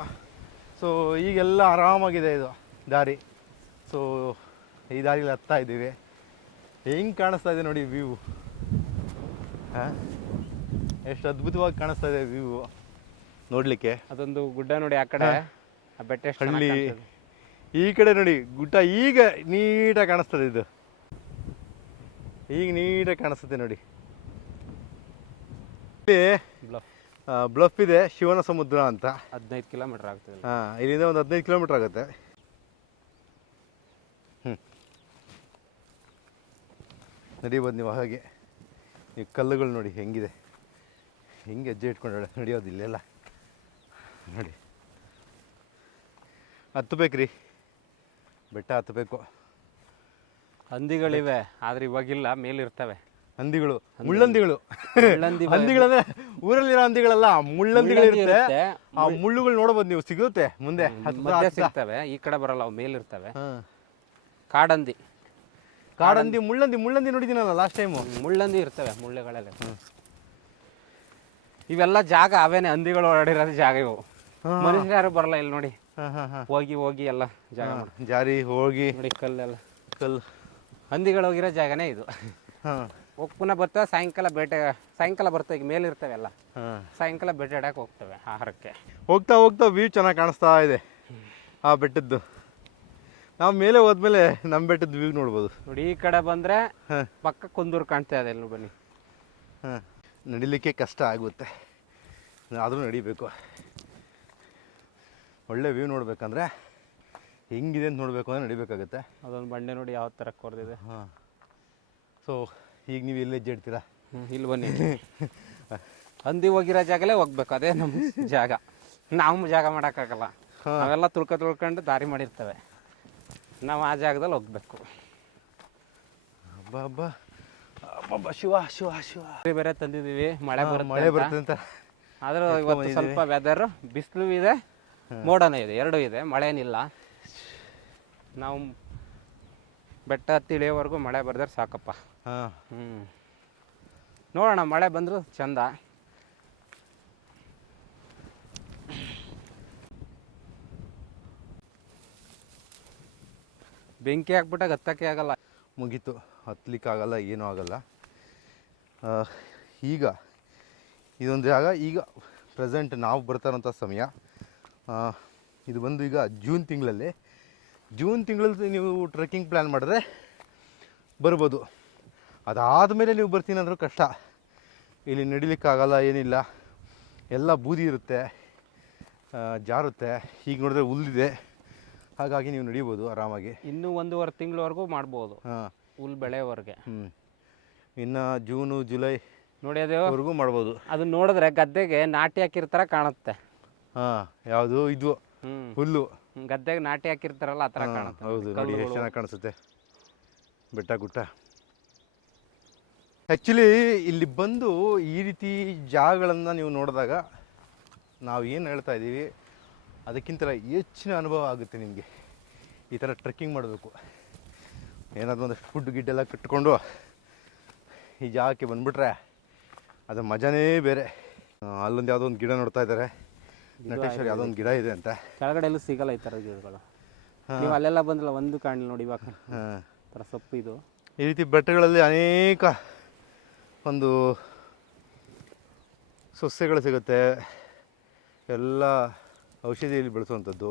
ಸೊ ಈಗೆಲ್ಲ ಆರಾಮಾಗಿದೆ ಇದು ದಾರಿ. ಸೊ ಈ ದಾರಿಲಿ ಹತ್ತಾ ಇದ್ದೀವಿ. ಹೆಂಗೆ ಕಾಣಿಸ್ತಾ ಇದೆ ನೋಡಿ ವ್ಯೂ. ಹಾಂ, ಎಷ್ಟು ಅದ್ಭುತವಾಗಿ ಕಾಣಿಸ್ತಾ ಇದೆ ವ್ಯೂ ನೋಡಲಿಕ್ಕೆ. ಅದೊಂದು ಗುಡ್ಡ ನೋಡಿ ಆ ಕಡೆ, ಆ ಬೆಟ್ಟ ಹಳ್ಳಿ. ಈ ಕಡೆ ನೋಡಿ ಗುಡ್ಡ ಈಗ ನೀಟಾಗಿ ಕಾಣಿಸ್ತದೆ ಇದು. ಈಗ ನೀಟಾಗಿ ಕಾಣಿಸುತ್ತೆ ನೋಡಿ. ಇಲ್ಲಿ ಬ್ಲಫ್ ಬ್ಲಫ್ ಇದೆ, ಶಿವನ ಸಮುದ್ರ ಅಂತ. 15 ಕಿಲೋಮೀಟರ್ ಆಗ್ತದೆ. ಇಲ್ಲಿಂದ ಒಂದು 15 ಕಿಲೋಮೀಟರ್ ಆಗುತ್ತೆ. ನಡಿಬೋದು ನೀವು ಹಾಗೆ. ಈ ಕಲ್ಲುಗಳು ನೋಡಿ ಹೆಂಗಿದೆ, ಹೆಂಗೆ ಹೆಜ್ಜೆ ಇಟ್ಕೊಂಡಾಳೆ ನಡೆಯೋದು ಇಲ್ಲೆಲ್ಲ ನೋಡಿ. ಹತ್ತಬೇಕ್ರಿ, ಬೆಟ್ಟ ಹತ್ತಬೇಕು. ಹಂದಿಗಳಿವೆ ಆದ್ರೆ ಇವಾಗಿಲ್ಲ, ಮೇಲಿರ್ತವೆ ಹಂದಿಗಳು, ಮುಳ್ಳಂದಿಗಳು. ಮುಳ್ಳಂದಿ ಹಂದಿಗಳಂದ್ರೆ ಊರಲ್ಲಿರೋ ಹಂದಿಗಳಲ್ಲ, ಮುಳ್ಳಂದಿಗಳಿರುತ್ತೆ. ಇರುತ್ತೆ. ಆ ಮುಳ್ಳುಗಳು ನೋಡಬಹುದು ನೀವು, ಸಿಗುತ್ತೆ ಮುಂದೆ ಮಧ್ಯೆ ಸಿಗ್ತವೆ, ಈ ಕಡೆ ಬರಲ್ಲ, ಅವು ಮೇಲಿರ್ತವೆ. ಕಾಡಂದಿ, ಕಾಡಂದಿ, ಮುಳ್ಳಂದಿ ನೋಡಿದ್ದೀನಲ್ಲ ಲಾಸ್ಟ್ ಟೈಮು. ಮುಳ್ಳಂದಿ ಇರ್ತವೆ, ಮುಳ್ಳುಗಳೆಲ್ಲ. ಇವೆಲ್ಲ ಜಾಗ ಅವೇನೆ, ಹಂದಿಗಳು ಓಡಾಡಿರೋದು ಜಾಗ ಇವು. ಮನುಷ್ಯರು ಯಾರು ಬರಲ್ಲ ಇಲ್ಲಿ ನೋಡಿ. ಹೋಗಿ ಹೋಗಿ ಎಲ್ಲ ಜಾಗ ಜಾರಿ ಹೋಗಿ ನೋಡಿ, ಕಲ್ಲೆಲ್ಲ ಕಲ್ಲು. ಹಂದಿಗಳು ಹೋಗಿರೋ ಜಾಗನೇ ಇದು. ಹೋಗಿ ಪುನಃ ಬರ್ತವೆ, ಸಾಯಂಕಾಲ ಬರ್ತವೆ. ಈಗ ಮೇಲಿರ್ತವೆ ಎಲ್ಲ, ಸಾಯಂಕಾಲ ಬೇಟೆಡಕ್ಕೆ ಹೋಗ್ತವೆ ಆಹಾರಕ್ಕೆ. ಹೋಗ್ತಾ ಹೋಗ್ತಾ ವ್ಯೂ ಚೆನ್ನಾಗಿ ಕಾಣಿಸ್ತಾ ಇದೆ ಆ ಬೆಟ್ಟದ್ದು. ನಾವು ಮೇಲೆ ಹೋದ್ಮೇಲೆ ನಮ್ಮ ಬೆಟ್ಟದ ವ್ಯೂ ನೋಡ್ಬೋದು ನೋಡಿ. ಈ ಕಡೆ ಬಂದ್ರೆ ಪಕ್ಕ ಕುಂದೂರು ಕಾಣ್ತಾ ಇದೆ, ಇಲ್ಲಿ ಬನ್ನಿ. ನಡಿಲಿಕ್ಕೆ ಕಷ್ಟ ಆಗುತ್ತೆ, ಆದರೂ ನಡಿಬೇಕು. ಒಳ್ಳೆ ವ್ಯೂ ನೋಡ್ಬೇಕಂದ್ರೆ ಹೆಂಗಿದೆ ಅಂತ ನೋಡಬೇಕು ಅಂದರೆ ನಡಿಬೇಕಾಗುತ್ತೆ. ಅದೊಂದು ಬಂಡೆ ನೋಡಿ ಯಾವ ಥರ ಕೊರ್ದಿದೆ. ಸೊ ಈಗ ನೀವು ಎಲ್ಲಿ ಹೆಜ್ಜೆ ಇಡ್ತೀರಾ? ಇಲ್ಲಿ ಬನ್ನಿ. ಹಂದಿ ಹೋಗಿರೋ ಜಾಗಲೇ ಹೋಗ್ಬೇಕು, ಅದೇ ನಮ್ಮ ಜಾಗ. ನಾವು ಜಾಗ ಮಾಡೋಕ್ಕಾಗಲ್ಲ, ನಾವೆಲ್ಲ ತುಳ್ಕೊಂಡು ದಾರಿ ಮಾಡಿರ್ತವೆ. ನಾವು ಆ ಜಾಗದಲ್ಲಿ ಹೋಗ್ಬೇಕು. ಹಬ್ಬ ಶಿವ ಶಿವ ಶಿವ. ಬೇರೆ ತಂದಿದ್ದೀವಿ, ಮಳೆ ಮಳೆ ಬರುತ್ತೆ ಅಂತ. ಆದರೂ ಇವತ್ತು ಸ್ವಲ್ಪ ವೆದರ್, ಬಿಸಿಲು ಇದೆ, ಮೋಡನೂ ಇದೆ, ಎರಡೂ ಇದೆ, ಮಳೆನಿಲ್ಲ. ನಾವು ಬೆಟ್ಟ ಹತ್ತಿ ಇಳಿಯೋವರೆಗೂ ಮಳೆ ಬರ್ದ್ರೆ ಸಾಕಪ್ಪ. ನೋಡೋಣ, ಮಳೆ ಬಂದರೂ ಚಂದ. ಬೆಂಕಿ ಹಾಕ್ಬಿಟ್ಟಾಗ ಹತ್ತಕ್ಕೆ ಆಗಲ್ಲ. ಮುಗೀತು, ಹತ್ತಲಿಕ್ಕಾಗಲ್ಲ, ಏನೂ ಆಗಲ್ಲ. ಈಗ ಇದೊಂದು ಜಾಗ, ಈಗ ಪ್ರೆಸೆಂಟ್ ನಾವು ಬರ್ತಾರಂಥ ಸಮಯ ಇದು ಬಂದು ಈಗ ಜೂನ್ ತಿಂಗಳಲ್ಲಿ ನೀವು ಟ್ರೆಕ್ಕಿಂಗ್ ಪ್ಲ್ಯಾನ್ ಮಾಡಿದ್ರೆ ಬರ್ಬೋದು. ಅದಾದಮೇಲೆ ನೀವು ಬರ್ತೀನಿ ಅಂದರೂ ಕಷ್ಟ. ಇಲ್ಲಿ ನಡಿಲಿಕ್ಕಾಗಲ್ಲ, ಏನಿಲ್ಲ, ಎಲ್ಲ ಬೂದಿ ಇರುತ್ತೆ, ಜಾರುತ್ತೆ. ಈಗ ನೋಡಿದ್ರೆ ಹುಲ್ಲಿದೆ, ಹಾಗಾಗಿ ನೀವು ನಡಿಬೋದು ಆರಾಮಾಗಿ. ಇನ್ನೂ 1.5 ತಿಂಗಳವರೆಗೂ ಮಾಡ್ಬೋದು, ಹುಲ್ ಬೆಳೆಯವರೆಗೆ. ಇನ್ನು ಜೂನು ಜುಲೈ ನೋಡಿ ಅದೇವರೆಗೂ ಮಾಡ್ಬೋದು. ಅದನ್ನ ನೋಡಿದ್ರೆ ಗದ್ದೆಗೆ ನಾಟಿ ಹಾಕಿರ್ತಾರ ಕಾಣುತ್ತೆ. ಯಾವುದು ಇದು ಹುಲ್ಲು ಗದ್ದೆಗೆ ನಾಟಿ ಹಾಕಿರ್ತಾರಲ್ಲ ಆ ಥರ ಕಾಣುತ್ತೆ. ಹೌದು, ನೋಡಿ ಎಷ್ಟು ಚೆನ್ನಾಗಿ ಕಾಣಿಸುತ್ತೆ ಬೆಟ್ಟ ಗುಟ್ಟ. ಆ್ಯಕ್ಚುಲಿ ಇಲ್ಲಿ ಬಂದು ಈ ರೀತಿ ಜಾಗಗಳನ್ನು ನೀವು ನೋಡಿದಾಗ ನಾವು ಏನು ಹೇಳ್ತಾ ಇದ್ದೀವಿ ಅದಕ್ಕಿಂತ ಹೆಚ್ಚಿನ ಅನುಭವ ಆಗುತ್ತೆ ನಿಮಗೆ. ಈ ಥರ ಟ್ರೆಕ್ಕಿಂಗ್ ಮಾಡಬೇಕು, ಏನಾದರೂ ಒಂದಷ್ಟು ಫುಡ್ ಗಿಡ್ಡೆಲ್ಲ ಕಟ್ಕೊಂಡು ಈ ಜಾಗಕ್ಕೆ ಬಂದುಬಿಟ್ರೆ ಅದು ಮಜಾನೇ ಬೇರೆ. ಅಲ್ಲೊಂದು ಯಾವುದೋ ಒಂದು ಗಿಡ ನೋಡ್ತಾ ಇದ್ದಾರೆ, ನಟೇಶ್ವರಿ ಯಾವುದೋ ಒಂದು ಗಿಡ ಇದೆ ಅಂತ. ಕೆಳಗಡೆ ಎಲ್ಲೂ ಸಿಗಲ್ಲ ಈ ಥರ ಗಿಡಗಳು. ನೀವು ಅಲ್ಲೆಲ್ಲ ಬಂದಿಲ್ಲ, ಒಂದು ಕಾಣಿಲ್ಲ ನೋಡಿ ಇವಾಗ. ಥರ ಸೊಪ್ಪು ಇದು. ಈ ರೀತಿ ಬೆಟ್ಟಗಳಲ್ಲಿ ಅನೇಕ ಒಂದು ಸಸ್ಯಗಳು ಸಿಗುತ್ತೆ, ಎಲ್ಲ ಔಷಧಿಯಲ್ಲಿ ಬೆಳೆಸುವಂಥದ್ದು.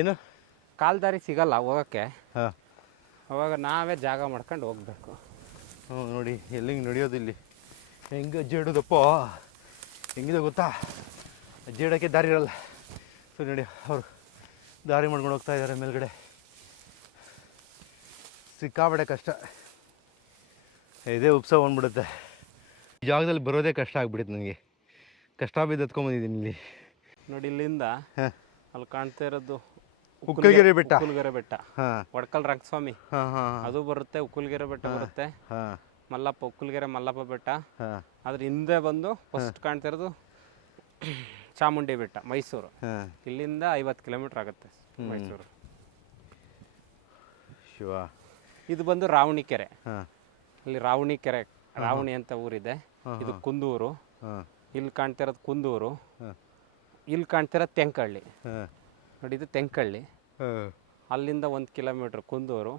ಏನು ಕಾಲ್ದಾರಿ ಸಿಗಲ್ಲ ಹೋಗೋಕ್ಕೆ, ಅವಾಗ ನಾವೇ ಜಾಗ ಮಾಡ್ಕೊಂಡು ಹೋಗ್ಬೇಕು. ನೋಡಿ ಎಲ್ಲಿಂಗೆ ನಡೆಯೋದು, ಇಲ್ಲಿ ಹೆಂಗೆ ಹೆಜ್ಜೆ ಇಡೋದಪ್ಪ, ಹೆಂಗಿದೆ ಗೊತ್ತಾ? ಹೆಜ್ಜೆ ಇಡೋಕ್ಕೆ ದಾರಿ ಇರಲ್ಲ. ಸೊ ನೋಡಿ ಅವರು ದಾರಿ ಮಾಡ್ಕೊಂಡು ಹೋಗ್ತಾ ಇದ್ದಾರೆ ಮೇಲ್ಗಡೆ. ಸಿಕ್ಕಾಬಡೆ ಕಷ್ಟ, ಇದೇ ಉತ್ಸವ ಬಂದ್ಬಿಡುತ್ತೆ. ಈ ಜಾಗದಲ್ಲಿ ಬರೋದೇ ಕಷ್ಟ ಆಗ್ಬಿಡುತ್ತೆ ನನಗೆ. ಕಷ್ಟ ಬಿದ್ದು ಹತ್ಕೊಂಡ್ಬಂದಿದ್ದೀನಿ ಇಲ್ಲಿ ನೋಡಿ. ಇಲ್ಲಿಂದ ಅಲ್ಲಿ ಕಾಣ್ತಾ ಇರೋದು ಉಕ್ಕಲಗೆರೆ ಬೆಟ್ಟ. ಉಕ್ಕಲಗೆರೆ ಬೆಟ್ಟ, ಒಡ್ಕಲ್ ರಂಗಸ್ವಾಮಿ ಅದು ಬರುತ್ತೆ. ಉಕ್ಕಲಗೆರೆ ಬೆಟ್ಟ ಬರುತ್ತೆ, ಮಲ್ಲಪ್ಪ, ಉಕ್ಕಲಗೆರೆ ಮಲ್ಲಪ್ಪ ಬೆಟ್ಟ. ಅದ್ರ ಹಿಂದೆ ಬಂದು ಫಸ್ಟ್ ಕಾಣ್ತಾ ಇರೋದು ಚಾಮುಂಡಿ ಬೆಟ್ಟ, ಮೈಸೂರು. ಇಲ್ಲಿಂದ 50 ಕಿಲೋಮೀಟರ್ ಆಗುತ್ತೆ ಮೈಸೂರು. ಶಿವ. ಇದು ಬಂದು ರಾವಣಿಕೆರೆ. ಇಲ್ಲಿ ರಾವಣಿಕೆರೆ, ರಾವಣಿ ಅಂತ ಊರಿದೆ. ಇದು ಕುಂದೂರು. ಇಲ್ಲಿ ಕಾಣ್ತಿರೋದು ಕುಂದೂರು. ಇಲ್ಲಿ ಕಾಣ್ತಿರೋದು ತೆಂಕಳ್ಳಿ. ನೋಡಿ ಇದು ತೆಂಕಳ್ಳಿ. ಅಲ್ಲಿಂದ 1 ಕಿಲೋಮೀಟ್ರ್ ಕುಂದೂರು.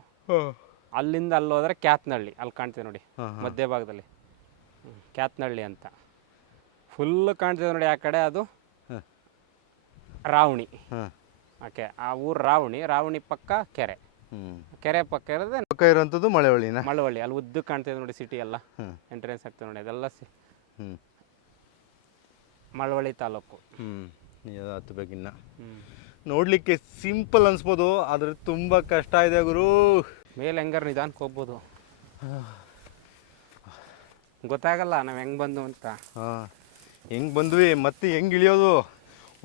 ಅಲ್ಲಿಂದ ಅಲ್ಲಿ ಹೋದ್ರೆ ಕ್ಯಾತ್ನಹಳ್ಳಿ, ಅಲ್ಲಿ ಕಾಣ್ತೀವಿ ನೋಡಿ ಮಧ್ಯಭಾಗದಲ್ಲಿ, ಕ್ಯಾತ್ನಹಳ್ಳಿ ಅಂತ ಫುಲ್ ಕಾಣ್ತಿದೆ ನೋಡಿ. ಆ ಕಡೆ ಅದು ರಾವಣಿ. ಓಕೆ ಆ ಊರು ರಾವಣಿ ಪಕ್ಕ ಕೆರೆ, ಕೆರೆ ಪಕ್ಕ ಇರೋದೇ ಪಕ್ಕ ಇರೋಂಥದ್ದು ಮಳವಳ್ಳಿನ. ಮಳವಳ್ಳಿ. ಅಲ್ಲಿ ಉದ್ದು ಕಾಣ್ತಿದೆ ನೋಡಿ ಸಿಟಿ ಎಲ್ಲ, ಎಂಟ್ರೆನ್ಸ್ ಆಗ್ತದೆ ನೋಡಿ, ಅದೆಲ್ಲ ಮಳವಳ್ಳಿ ತಾಲೂಕು. ಹತ್ತಬೇಕಿನ್ನ ನೋಡ್ಲಿಕ್ಕೆ ಸಿಂಪಲ್ ಅನ್ಸ್ಬೋದು, ಆದ್ರೆ ತುಂಬಾ ಕಷ್ಟ ಇದೆ ಗುರು. ಮೇಲೆ ಹೆಂಗಾರು ನಿಧಾನಕ್ಕೆ ಹೋಗ್ಬೋದು, ಗೊತ್ತಾಗಲ್ಲ ನಾವು ಹೆಂಗ್ ಬಂದು ಅಂತ. ಹೆಂಗ್ ಬಂದ್ವಿ ಮತ್ತೆ ಹೆಂಗ್ ಇಳಿಯೋದು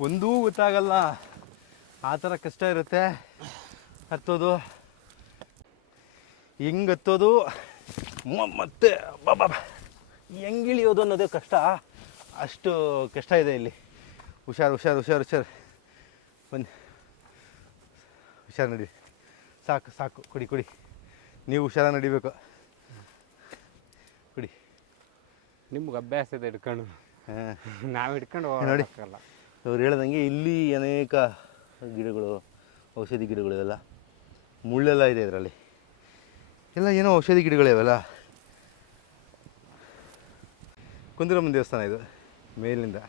ಒಂದೂ ಗೊತ್ತಾಗಲ್ಲ, ಆ ಥರ ಕಷ್ಟ ಇರುತ್ತೆ ಹತ್ತೋದು. ಹೆಂಗ್ ಹತ್ತೋದು ಮತ್ತೆ ಬಾಬಾ ಹೆಂಗ್ ಇಳಿಯೋದು ಅನ್ನೋದೇ ಕಷ್ಟ, ಅಷ್ಟು ಕಷ್ಟ ಇದೆ ಇಲ್ಲಿ. ಹುಷಾರು ಹುಷಾರು ಹುಷಾರು ಹುಷಾರು, ಬನ್ನಿ ಹುಷಾರು ನಡಿ. ಸಾಕು ಸಾಕು, ಕುಡಿ ಕುಡಿ, ನೀವು ಹುಷಾರಾಗಿ ನಡಿಬೇಕು, ಕುಡಿ. ನಿಮ್ಗೆ ಅಭ್ಯಾಸ ಇದೆ ಹಿಡ್ಕೊಂಡು, ನಾವು ಹಿಡ್ಕೊಂಡು ನೋಡಿ ಹೋಗಲ್ಲ. ಅವ್ರು ಹೇಳ್ದಂಗೆ ಇಲ್ಲಿ ಅನೇಕ ಗಿಡಗಳು, ಔಷಧಿ ಗಿಡಗಳು ಇವೆಲ್ಲ, ಮುಳ್ಳೆಲ್ಲ ಇದೆ ಇದರಲ್ಲಿ ಎಲ್ಲ, ಏನೋ ಔಷಧಿ ಗಿಡಗಳಿವೆಲ್ಲ. ಕುಂದಿರಮ್ಮನ ದೇವಸ್ಥಾನ ಇದು ಮೇಲಿಂದ.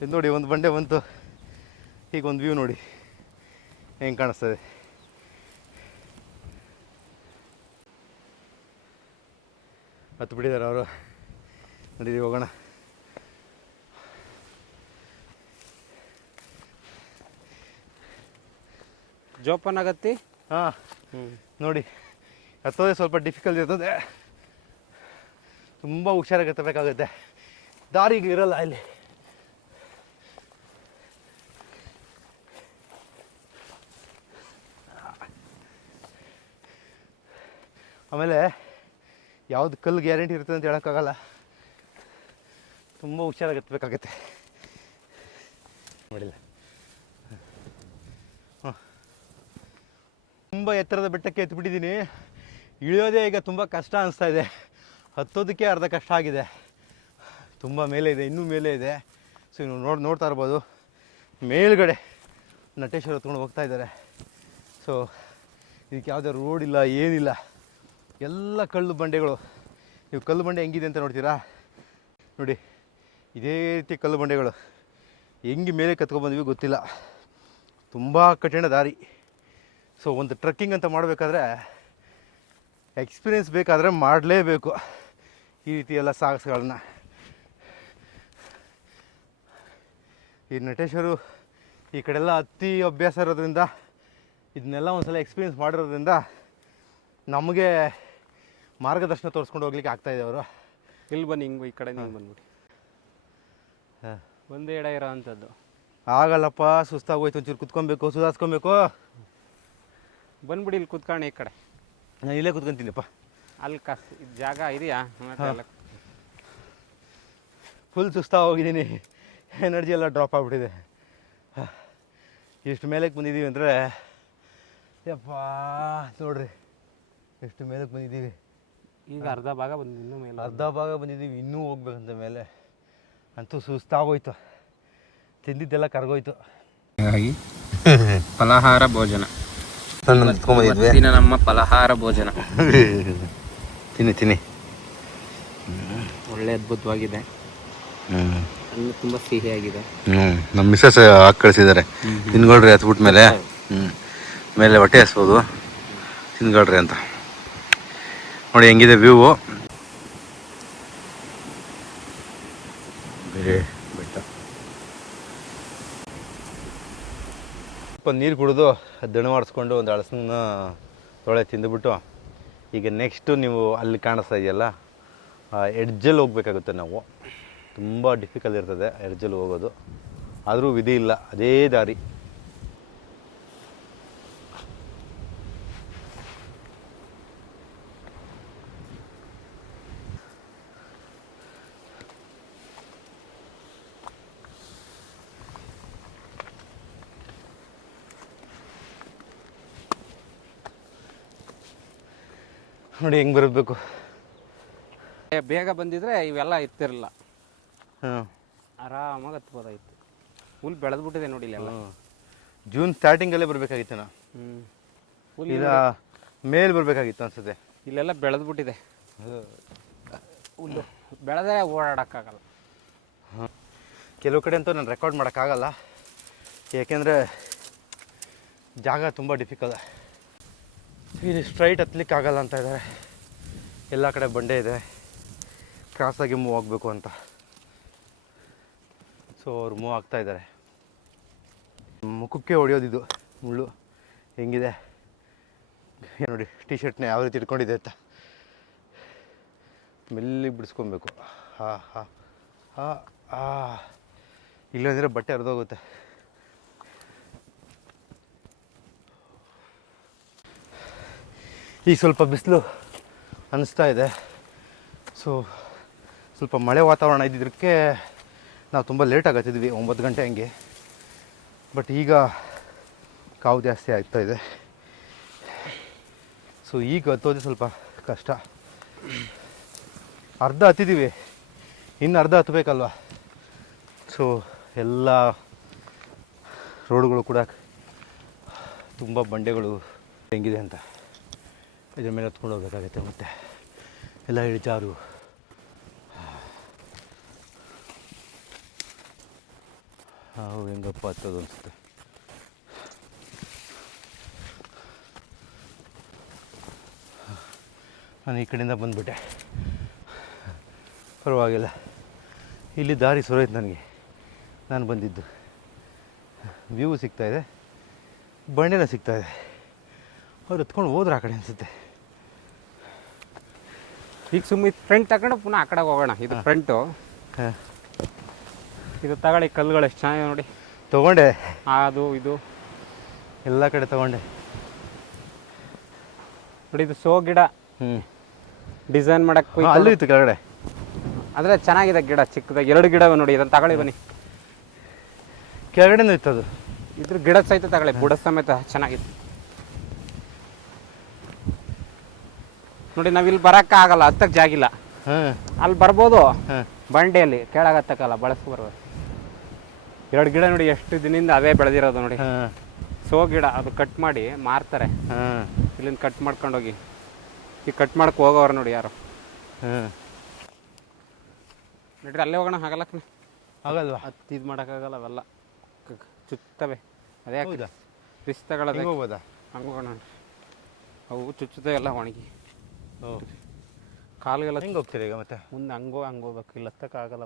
ಇದು ನೋಡಿ ಒಂದು ಬಂಡೆ ಬಂತು, ಈಗ ಒಂದು ವ್ಯೂ ನೋಡಿ ಹೆಂಗೆ ಕಾಣಿಸ್ತದೆ. ಹತ್ತು ಬಿಟ್ಟಿದ್ದಾರೆ ಅವರು, ನಡೀರಿ ಹೋಗೋಣ. ಜೋಪಾನ ಆಗತ್ತಿ. ನೋಡಿ ಹತ್ತೋದೇ ಸ್ವಲ್ಪ ಡಿಫಿಕಲ್ಟ್ ಇರ್ತದೆ, ತುಂಬ ಹುಷಾರಾಗಿ ಹತ್ತಬೇಕಾಗುತ್ತೆ, ದಾರಿಗೆ ಇರಲ್ಲ ಇಲ್ಲಿ. ಆಮೇಲೆ ಯಾವ್ದು ಕಲ್ಲು ಗ್ಯಾರಂಟಿ ಇರ್ತದೆ ಅಂತ ಹೇಳೋಕ್ಕಾಗಲ್ಲ, ತುಂಬ ಹುಷಾರಾಗಿ ಹತ್ತಬೇಕಾಗತ್ತೆ. ನೋಡಿಲ್ಲ, ತುಂಬ ಎತ್ತರದ ಬೆಟ್ಟಕ್ಕೆ ಎತ್ಬಿಟ್ಟಿದ್ದೀನಿ, ಇಳಿಯೋದೇ ಈಗ ತುಂಬ ಕಷ್ಟ ಅನಿಸ್ತಾ ಇದೆ. ಹತ್ತೋದಕ್ಕೆ ಅರ್ಧ ಕಷ್ಟ ಆಗಿದೆ, ತುಂಬ ಮೇಲೆ ಇದೆ, ಇನ್ನೂ ಮೇಲೆ ಇದೆ. ಸೊ ನೀವು ನೋಡ್ತಾ ಇರ್ಬೋದು ಮೇಲ್ಗಡೆ ನಟೇಶ್ವರ ಹತ್ಕೊಂಡು ಹೋಗ್ತಾ ಇದ್ದಾರೆ. ಸೊ ಇದಕ್ಕೆ ಯಾವುದೇ ರೋಡ್ ಇಲ್ಲ, ಏನಿಲ್ಲ, ಎಲ್ಲ ಕಲ್ಲು ಬಂಡೆಗಳು. ನೀವು ಕಲ್ಲು ಬಂಡೆ ಹೆಂಗಿದೆ ಅಂತ ನೋಡ್ತೀರಾ, ನೋಡಿ ಇದೇ ರೀತಿ ಕಲ್ಲು ಬಂಡೆಗಳು ಹೆಂಗೆ ಮೇಲೆ ಕತ್ಕೊಬಂದ್ವಿ ಗೊತ್ತಿಲ್ಲ, ತುಂಬ ಕಠಿಣ ದಾರಿ. ಸೊ ಒಂದು ಟ್ರೆಕ್ಕಿಂಗ್ ಅಂತ ಮಾಡಬೇಕಾದ್ರೆ ಎಕ್ಸ್ಪೀರಿಯೆನ್ಸ್ ಬೇಕಾದರೆ ಮಾಡಲೇಬೇಕು ಈ ರೀತಿ ಎಲ್ಲ ಸಾಹಸಗಳನ್ನ. ಈ ನಟೇಶ್ವರು ಈ ಕಡೆಲ್ಲ ಹತ್ತಿ ಅಭ್ಯಾಸ ಇರೋದ್ರಿಂದ, ಇದನ್ನೆಲ್ಲ ಒಂದ್ಸಲ ಎಕ್ಸ್ಪೀರಿಯೆನ್ಸ್ ಮಾಡಿರೋದ್ರಿಂದ ನಮಗೆ ಮಾರ್ಗದರ್ಶನ ತೋರಿಸ್ಕೊಂಡು ಹೋಗ್ಲಿಕ್ಕೆ ಆಗ್ತಾಯಿದೆ ಅವರು. ಇಲ್ಲಿ ಬನ್ನಿ, ಹಿಂಗೆ ಈ ಕಡೆ ಹಿಂಗೆ ಬಂದ್ಬಿಡಿ. ಒಂದೇ ಎಡ ಇರೋ ಅಂಥದ್ದು ಆಗಲ್ಲಪ್ಪ, ಸುಸ್ತಾಗೋಯ್ತು, ಒಂಚೂರು ಕುತ್ಕೊಬೇಕು, ಸುಧಾರಿಸ್ಕೊಬೇಕು. ಬಂದ್ಬಿಡಿ, ಇಲ್ಲಿ ಕುತ್ಕೊಂಡು ಈ ಕಡೆ. ನಾನು ಇಲ್ಲೇ ಕುತ್ಕೊಂತೀನಿಪ್ಪ. ಅಲ್ಲಿ ಜಾಗ ಇದೆಯಾ? ಫುಲ್ ಸುಸ್ತಾ ಹೋಗಿದ್ದೀನಿ, ಎನರ್ಜಿ ಎಲ್ಲ ಡ್ರಾಪ್ ಆಗಿಬಿಟ್ಟಿದೆ. ಎಷ್ಟು ಮೇಲಕ್ಕೆ ಬಂದಿದ್ದೀವಿ ಅಂದರೆ ಯಪ್ಪ ನೋಡ್ರಿ, ಎಷ್ಟು ಮೇಲಕ್ಕೆ ಬಂದಿದ್ದೀವಿ. ಈಗ ಅರ್ಧ ಭಾಗ ಬಂದಿದ್ದೀವಿ, ಇನ್ನೂ ಮೇಲೆ ಅರ್ಧ ಭಾಗ ಬಂದಿದ್ದೀವಿ, ಇನ್ನೂ ಹೋಗ್ಬೇಕಂತ ಮೇಲೆ. ಅಂತೂ ಸುಸ್ತಾಗೋಯ್ತು, ತಿಂದಿದ್ದೆಲ್ಲ ಕರ್ಗೋಯ್ತು. ಹಾಗಾಗಿ ಫಲಹಾರ ಭೋಜನ ದಿನ ನಮ್ಮ ಫಲಹಾರ ಭೋಜನ. ತಿನ್ನಿ ಒಳ್ಳೆ ಅದ್ಭುತವಾಗಿದೆ, ಹಣ್ಣು ತುಂಬ ಸಿಹಿಯಾಗಿದೆ. ನಮ್ಮ ಮಿಸ್ಸಸ್ ಹಾಕಿ ಕಳಿಸಿದ್ದಾರೆ, ತಿನ್ಕೊಳ್ರಿ ಹತ್ಬಿಟ್ಟ ಮೇಲೆ. ಮೇಲೆ ಹೊಟ್ಟೆ ಹಸ್ಬೋದು, ತಿನ್ಕೊಳ್ರಿ ಅಂತ. ನೋಡಿ ಹೆಂಗಿದೆ ವ್ಯೂವು, ಬೇರೆ ಬೆಟ್ಟ. ಸ್ವಲ್ಪ ನೀರು ಕುಡಿದು ದಣ ಮಾಡಿಸ್ಕೊಂಡು ಒಂದು ಹಳಸನ್ನ ತೊಳೆ ತಿಂದುಬಿಟ್ಟು, ಈಗ ನೆಕ್ಸ್ಟು ನೀವು ಅಲ್ಲಿ ಕಾಣಿಸ್ತಾ ಇದೆಯಲ್ಲ ಎಡ್ಜಲ್ಲಿ ಹೋಗ್ಬೇಕಾಗುತ್ತೆ ನಾವು. ತುಂಬ ಡಿಫಿಕಲ್ಟ್ ಇರ್ತದೆ ಎಡ್ಜಲ್ಲಿ ಹೋಗೋದು, ಆದರೂ ವಿಧಿ ಇಲ್ಲ, ಅದೇ ದಾರಿ. ನೋಡಿ ಹೆಂಗೆ ಬರಬೇಕು. ಬೇಗ ಬಂದಿದ್ರೆ ಇವೆಲ್ಲ ಇತ್ತಿರಲ್ಲ, ಹಾಂ ಆರಾಮಾಗಿ ಹತ್ಬೋದಾಗಿತ್ತು. ಫುಲ್ ಬೆಳೆದ್ಬಿಟ್ಟಿದೆ ನೋಡಿ ಇಲ್ಲೆಲ್ಲ. ಜೂನ್ ಸ್ಟಾರ್ಟಿಂಗಲ್ಲೇ ಬರಬೇಕಾಗಿತ್ತು ನಾ, ಫುಲ್ ಇಲ್ಲ ಮೇಲೆ ಬರಬೇಕಾಗಿತ್ತು ಅನ್ಸುತ್ತೆ. ಇಲ್ಲೆಲ್ಲ ಬೆಳೆದ್ಬಿಟ್ಟಿದೆ, ಹುಲ್ಲು ಬೆಳೆದ್ರೆ ಓಡಾಡೋಕ್ಕಾಗಲ್ಲ. ಕೆಲವು ಕಡೆ ಅಂತೂ ನಾನು ರೆಕಾರ್ಡ್ ಮಾಡೋಕ್ಕಾಗಲ್ಲ, ಏಕೆಂದರೆ ಜಾಗ ತುಂಬ ಡಿಫಿಕಲ್ಟ್. ಇಲ್ಲಿ ಸ್ಟ್ರೈಟ್ ಹತ್ತಲಿಕ್ಕಾಗಲ್ಲ ಅಂತ ಇದ್ದಾರೆ, ಎಲ್ಲ ಕಡೆ ಬಂಡೆ ಇದೆ, ಕ್ರಾಸಾಗಿ ಮೂವ್ ಆಗಬೇಕು ಅಂತ. ಸೊ ಅವ್ರು ಮೂವ್ ಆಗ್ತಾ ಇದ್ದಾರೆ. ಮುಖಕ್ಕೆ ಹೊಡೆಯೋದಿದು ಮುಳ್ಳು ಹೆಂಗಿದೆ ನೋಡಿ, ಟಿ ಶರ್ಟ್ನ ಯಾವ ರೀತಿ ಇಟ್ಕೊಂಡಿದೆ ಅಂತ. ಮೆಲ್ಲಿಗೆ ಬಿಡಿಸ್ಕೊಬೇಕು. ಹಾಂ ಹಾಂ ಹಾಂ ಹಾಂ, ಇಲ್ಲಂದರೆ ಬಟ್ಟೆ ಹರಿದೋಗುತ್ತೆ. ಈಗ ಸ್ವಲ್ಪ ಬಿಸಿಲು ಅನ್ನಿಸ್ತಾ ಇದೆ. ಸೊ ಸ್ವಲ್ಪ ಮಳೆ ವಾತಾವರಣ ಇದ್ದಿದ್ದಕ್ಕೆ ನಾವು ತುಂಬ ಲೇಟಾಗಿ ಹತ್ತಿದ್ವಿ, 9 ಗಂಟೆ ಹಂಗೆ. ಬಟ್ ಈಗ ಕಾವು ಜಾಸ್ತಿ ಆಗ್ತಾಯಿದೆ. ಸೊ ಈಗ ಹತ್ತೋದು ಸ್ವಲ್ಪ ಕಷ್ಟ. ಅರ್ಧ ಹತ್ತಿದ್ದೀವಿ, ಇನ್ನು ಅರ್ಧ ಹತ್ತಬೇಕಲ್ವ. ಸೊ ಎಲ್ಲ ರೋಡ್ಗಳು ಕೂಡ ತುಂಬ ಬಂಡೆಗಳು ಹೆಂಗಿದೆ ಅಂತ ಇದ್ರ ಮೇಲೆ ಹತ್ಕೊಂಡು ಹೋಗ್ಬೇಕಾಗತ್ತೆ. ಮತ್ತು ಎಲ್ಲ ಇಳಿಜಾರು. ನಾವು ಹೆಂಗಪ್ಪ ಹತ್ತೋದು ಅನಿಸುತ್ತೆ. ನಾನು ಈ ಕಡೆಯಿಂದ ಬಂದುಬಿಟ್ಟೆ, ಪರವಾಗಿಲ್ಲ. ಇಲ್ಲಿ ದಾರಿ ಸೊರೈತೆ ನನಗೆ, ನಾನು ಬಂದಿದ್ದು. ವ್ಯೂ ಸಿಗ್ತಾಯಿದೆ, ಬಂಡೆನ ಸಿಗ್ತಾಯಿದೆ. ಅವ್ರು ಎತ್ಕೊಂಡು ಹೋದ್ರೆ ಆ ಕಡೆ ಅನಿಸುತ್ತೆ. ಈಗ ಸುಮ್ಮನೆ ಫ್ರಂಟ್ ತಗೊಂಡು ಪುನಃ ಆ ಕಡೆ ಹೋಗೋಣ. ಇದು ಫ್ರಂಟು. ಹಾಂ, ಇದು ತಗೊಳ್ಳಿ, ಕಲ್ಲುಗಳು ಎಷ್ಟು ಚೆನ್ನಾಗಿದೆ ನೋಡಿ. ತೊಗೊಂಡೆ, ಅದು ಇದು ಎಲ್ಲ ಕಡೆ ತೊಗೊಂಡೆ ನೋಡಿ. ಇದು ಸೋ ಗಿಡ ಡಿಸೈನ್ ಮಾಡಕ್ಕೆ ಅಲ್ಲೂ ಇತ್ತು ಕೆಳಗಡೆ. ಅಂದರೆ ಚೆನ್ನಾಗಿದೆ ಗಿಡ, ಚಿಕ್ಕದಾಗಿ 2 ಗಿಡವೆ ನೋಡಿ. ಇದನ್ನು ತಗೊಳ್ಳಿ ಬನ್ನಿ. ಕೆಳಗಡೆನೂ ಇತ್ತು ಅದು. ಇದ್ರ ಗಿಡದ ಸಹಿತ ತಗೊಳ್ಳಿ, ಬುಡ ಸಮೇತ ಚೆನ್ನಾಗಿತ್ತು ನೋಡಿ. ನಾವಿಲ್ಲಿ ಬರೋಕ್ಕಾಗಲ್ಲ, ಹತ್ತಕ್ಕೆ ಜಾಗಿಲ್ಲ. ಹಾಂ, ಅಲ್ಲಿ ಬರ್ಬೋದು, ಹಾಂ, ಬಂಡೆಯಲ್ಲಿ ಕೆಳಗೆ ಹತ್ತಕ್ಕಲ್ಲ, ಬಳಸ್ಕೊ ಬರ್ಬೋದು. 2 ಗಿಡ ನೋಡಿ, ಎಷ್ಟು ದಿನದಿಂದ ಅವೇ ಬೆಳೆದಿರೋದು ನೋಡಿ. ಹಾಂ, ಸೋ ಗಿಡ, ಅದು ಕಟ್ ಮಾಡಿ ಮಾರ್ತಾರೆ. ಹಾಂ, ಇಲ್ಲಿಂದ ಕಟ್ ಮಾಡ್ಕೊಂಡೋಗಿ ಈಗ ಕಟ್ ಮಾಡಕ್ಕೆ ಹೋಗೋರು ನೋಡಿ ಯಾರು. ಹಾಂ, ನೋಡ್ರಿ ಅಲ್ಲೇ ಹೋಗೋಣ. ಆಗಲ್ಲ ಆಗಲ್ವಾ? ಹತ್ತು ಇದು ಮಾಡೋಕ್ಕಾಗಲ್ಲ, ಅವೆಲ್ಲ ಚುಚ್ಚುತ್ತವೆ. ಅದೇ ಹೌದಾ? ರಿಸ್ಕ್ ತಗೊಳ್ಳೋದು. ಹೋಗ್ಬೋದಾ? ಹಂಗೆ ಹೋಗೋಣ. ಅವು ಚುಚ್ಚುತ್ತವೆ ಎಲ್ಲ ಒಣಗಿ. ಓ, ಕಾಲಿಗೆಲ್ಲ ಹೆಂಗೆ ಹೋಗ್ತೀರಿ ಈಗ ಮತ್ತೆ? ಮುಂದೆ ಹಂಗೆ ಹೋಗ್ಬೇಕು, ಇಲ್ಲಿ ಹತ್ತಕ್ಕಾಗಲ್ಲ.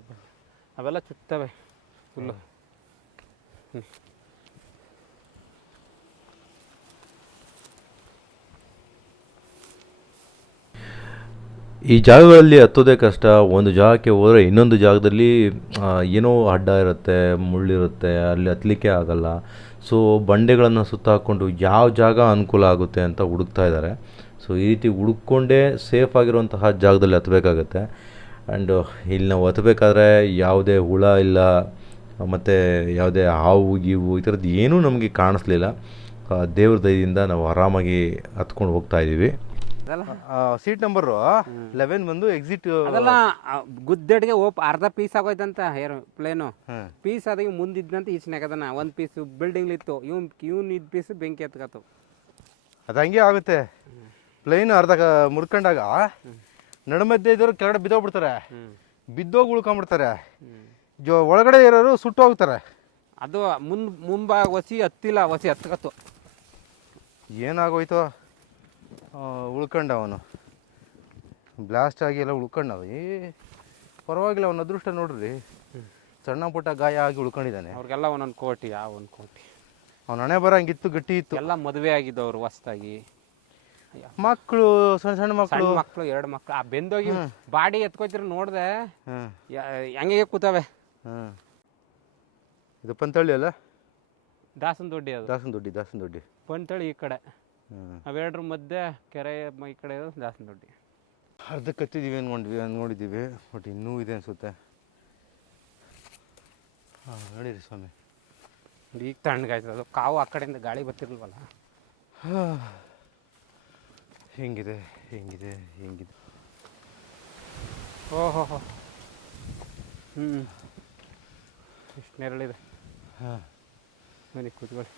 ಅವೆಲ್ಲ ಚುಚ್ಚುತ್ತವೆ ಫುಲ್ಲು. ಈ ಜಾಗಗಳಲ್ಲಿ ಹತ್ತೋದೇ ಕಷ್ಟ. ಒಂದು ಜಾಗಕ್ಕೆ ಹೋದರೆ ಇನ್ನೊಂದು ಜಾಗದಲ್ಲಿ ಏನೋ ಅಡ್ಡ ಇರುತ್ತೆ, ಮುಳ್ಳಿರುತ್ತೆ, ಅಲ್ಲಿ ಹತ್ತಲಿಕ್ಕೆ ಆಗಲ್ಲ. ಸೊ ಬಂಡೆಗಳನ್ನು ಸುತ್ತ ಹಾಕ್ಕೊಂಡು ಯಾವ ಜಾಗ ಅನುಕೂಲ ಆಗುತ್ತೆ ಅಂತ ಹುಡುಕ್ತಾ ಇದ್ದಾರೆ. ಸೊ ಈ ರೀತಿ ಹುಡುಕೊಂಡೇ ಸೇಫ್ ಆಗಿರುವಂತಹ ಜಾಗದಲ್ಲಿ ಹತ್ತಬೇಕಾಗತ್ತೆ. ಆ್ಯಂಡ್ ಇಲ್ಲಿ ನಾವು ಹತ್ತಬೇಕಾದ್ರೆ ಯಾವುದೇ ಹುಳ ಇಲ್ಲ, ಮತ್ತು ಯಾವುದೇ ಹಾವು ಗೀವು ಈ ಥರದ್ದು ಏನೂ ನಮಗೆ ಕಾಣಿಸ್ಲಿಲ್ಲ. ದೇವ್ರ ದಯದಿಂದ ನಾವು ಆರಾಮಾಗಿ ಹತ್ಕೊಂಡು ಹೋಗ್ತಾ ಇದ್ದೀವಿ. ಸೀಟ್ ನಂಬರು 11 ಬಂದು ಎಕ್ಸಿಟ್. ಅದೆಲ್ಲ ಗುದ್ದೆಡ್ಗೆ ಅರ್ಧ ಪೀಸ್ ಆಗೋಯ್ತಂತ ಪ್ಲೇನು. ಪೀಸ್ ಆದಾಗ ಮುಂದಿದ್ದಂತ ಈಚಿನಾಗದನ ಒಂದು ಪೀಸ್ ಬಿಲ್ಡಿಂಗ್ ಇತ್ತು, ಇವ್ನು ಇದ್ ಪೀಸ್ ಬೆಂಕಿ ಎತ್ಕತ್ತು. ಅದು ಹಂಗೆ ಆಗುತ್ತೆ. ಪ್ಲೇನ್ ಅರ್ಧ ಮುರ್ಕೊಂಡಾಗ ನಡುಮಧ್ಯೆ ಇದ್ದವ್ರು ಕೆಳಗಡೆ ಬಿದ್ದೋಗ್ಬಿಡ್ತಾರೆ, ಬಿದ್ದೋಗಿ ಉಳ್ಕೊಂಬಿಡ್ತಾರೆ. ಒಳಗಡೆ ಇರೋರು ಸುಟ್ಟು ಹೋಗ್ತಾರೆ. ಅದು ಮುಂಬಾಗ ಹೊಸಿ ಹತ್ತಿಲ್ಲ, ಹೊಸಿ ಹತ್ಕತ್ತು. ಏನಾಗೋಯ್ತು, ಉಳ್ಕೊಂಡ ಅವನು. ಬ್ಲಾಸ್ಟ್ ಆಗಿ ಎಲ್ಲ ಉಳ್ಕೊಂಡವ. ಪರವಾಗಿಲ್ಲ, ಅವನ ಅದೃಷ್ಟ ನೋಡ್ರಿ, ಸಣ್ಣ ಪುಟ್ಟ ಗಾಯ ಆಗಿ ಉಳ್ಕೊಂಡಿದ್ದಾನೆ. ಅವ್ರಿಗೆಲ್ಲ ಒಂದೊಂದು ಕೋಟಿ, ಒಂದು ಕೋಟಿ. ಅವನ ಹಣೆ ಬರಂಗಿತ್ತು, ಗಟ್ಟಿ ಇತ್ತು. ಎಲ್ಲ ಮದುವೆ ಆಗಿದ್ದವ್ರು ಹೊಸ್ದಾಗಿ. ಮಕ್ಕಳು, ಸಣ್ಣ ಸಣ್ಣ ಮಕ್ಕಳು, 2 ಮಕ್ಕಳು. ಆ ಬೆಂದೋಗಿ ಬಾಡಿ ಎತ್ಕೋತಿರ ನೋಡ್ದೆ, ಹೆಂಗೆ ಕೂತವೆ. ಇದು ಪಂತಳ್ಳಿ ಅಲ್ಲ? ದಾಸನ ದೊಡ್ಡಿ. ಅದು ದಾಸನ ದೊಡ್ಡಿ. ಪಂತಳ್ಳಿ ಈ ಕಡೆ, ಅವೆರಡ್ರ ಮಧ್ಯೆ ಕೆರೆ ಈ ಕಡೆ ದಾಸನ ದೊಡ್ಡಿ. ಅರ್ಧಕ್ಕೆ ಹತ್ತಿದ್ದೀವಿ ಅನ್ಕೊಂಡಿದ್ದೀವಿ, ಬಟ್ ಇನ್ನೂ ಇದೆ ಅನಿಸುತ್ತೆ. ಹಾಂ, ನಡೀರಿ ಸ್ವಾಮಿ. ಈಗ ತಣ್ಣಗಾಯ್ತದೆ. ಅದು ಕಾವು ಆ ಕಡೆಯಿಂದ ಗಾಳಿ ಬರ್ತಿರ್ಲ್ವಲ್ಲ. ಹೆಂಗಿದೆ. ಓಹೋ, ಎಷ್ಟು ನೆರಳಿದೆ. ಹಾಂ, ಬನ್ನಿ ಕೂತ್ಕೊಳ್ಳಿ.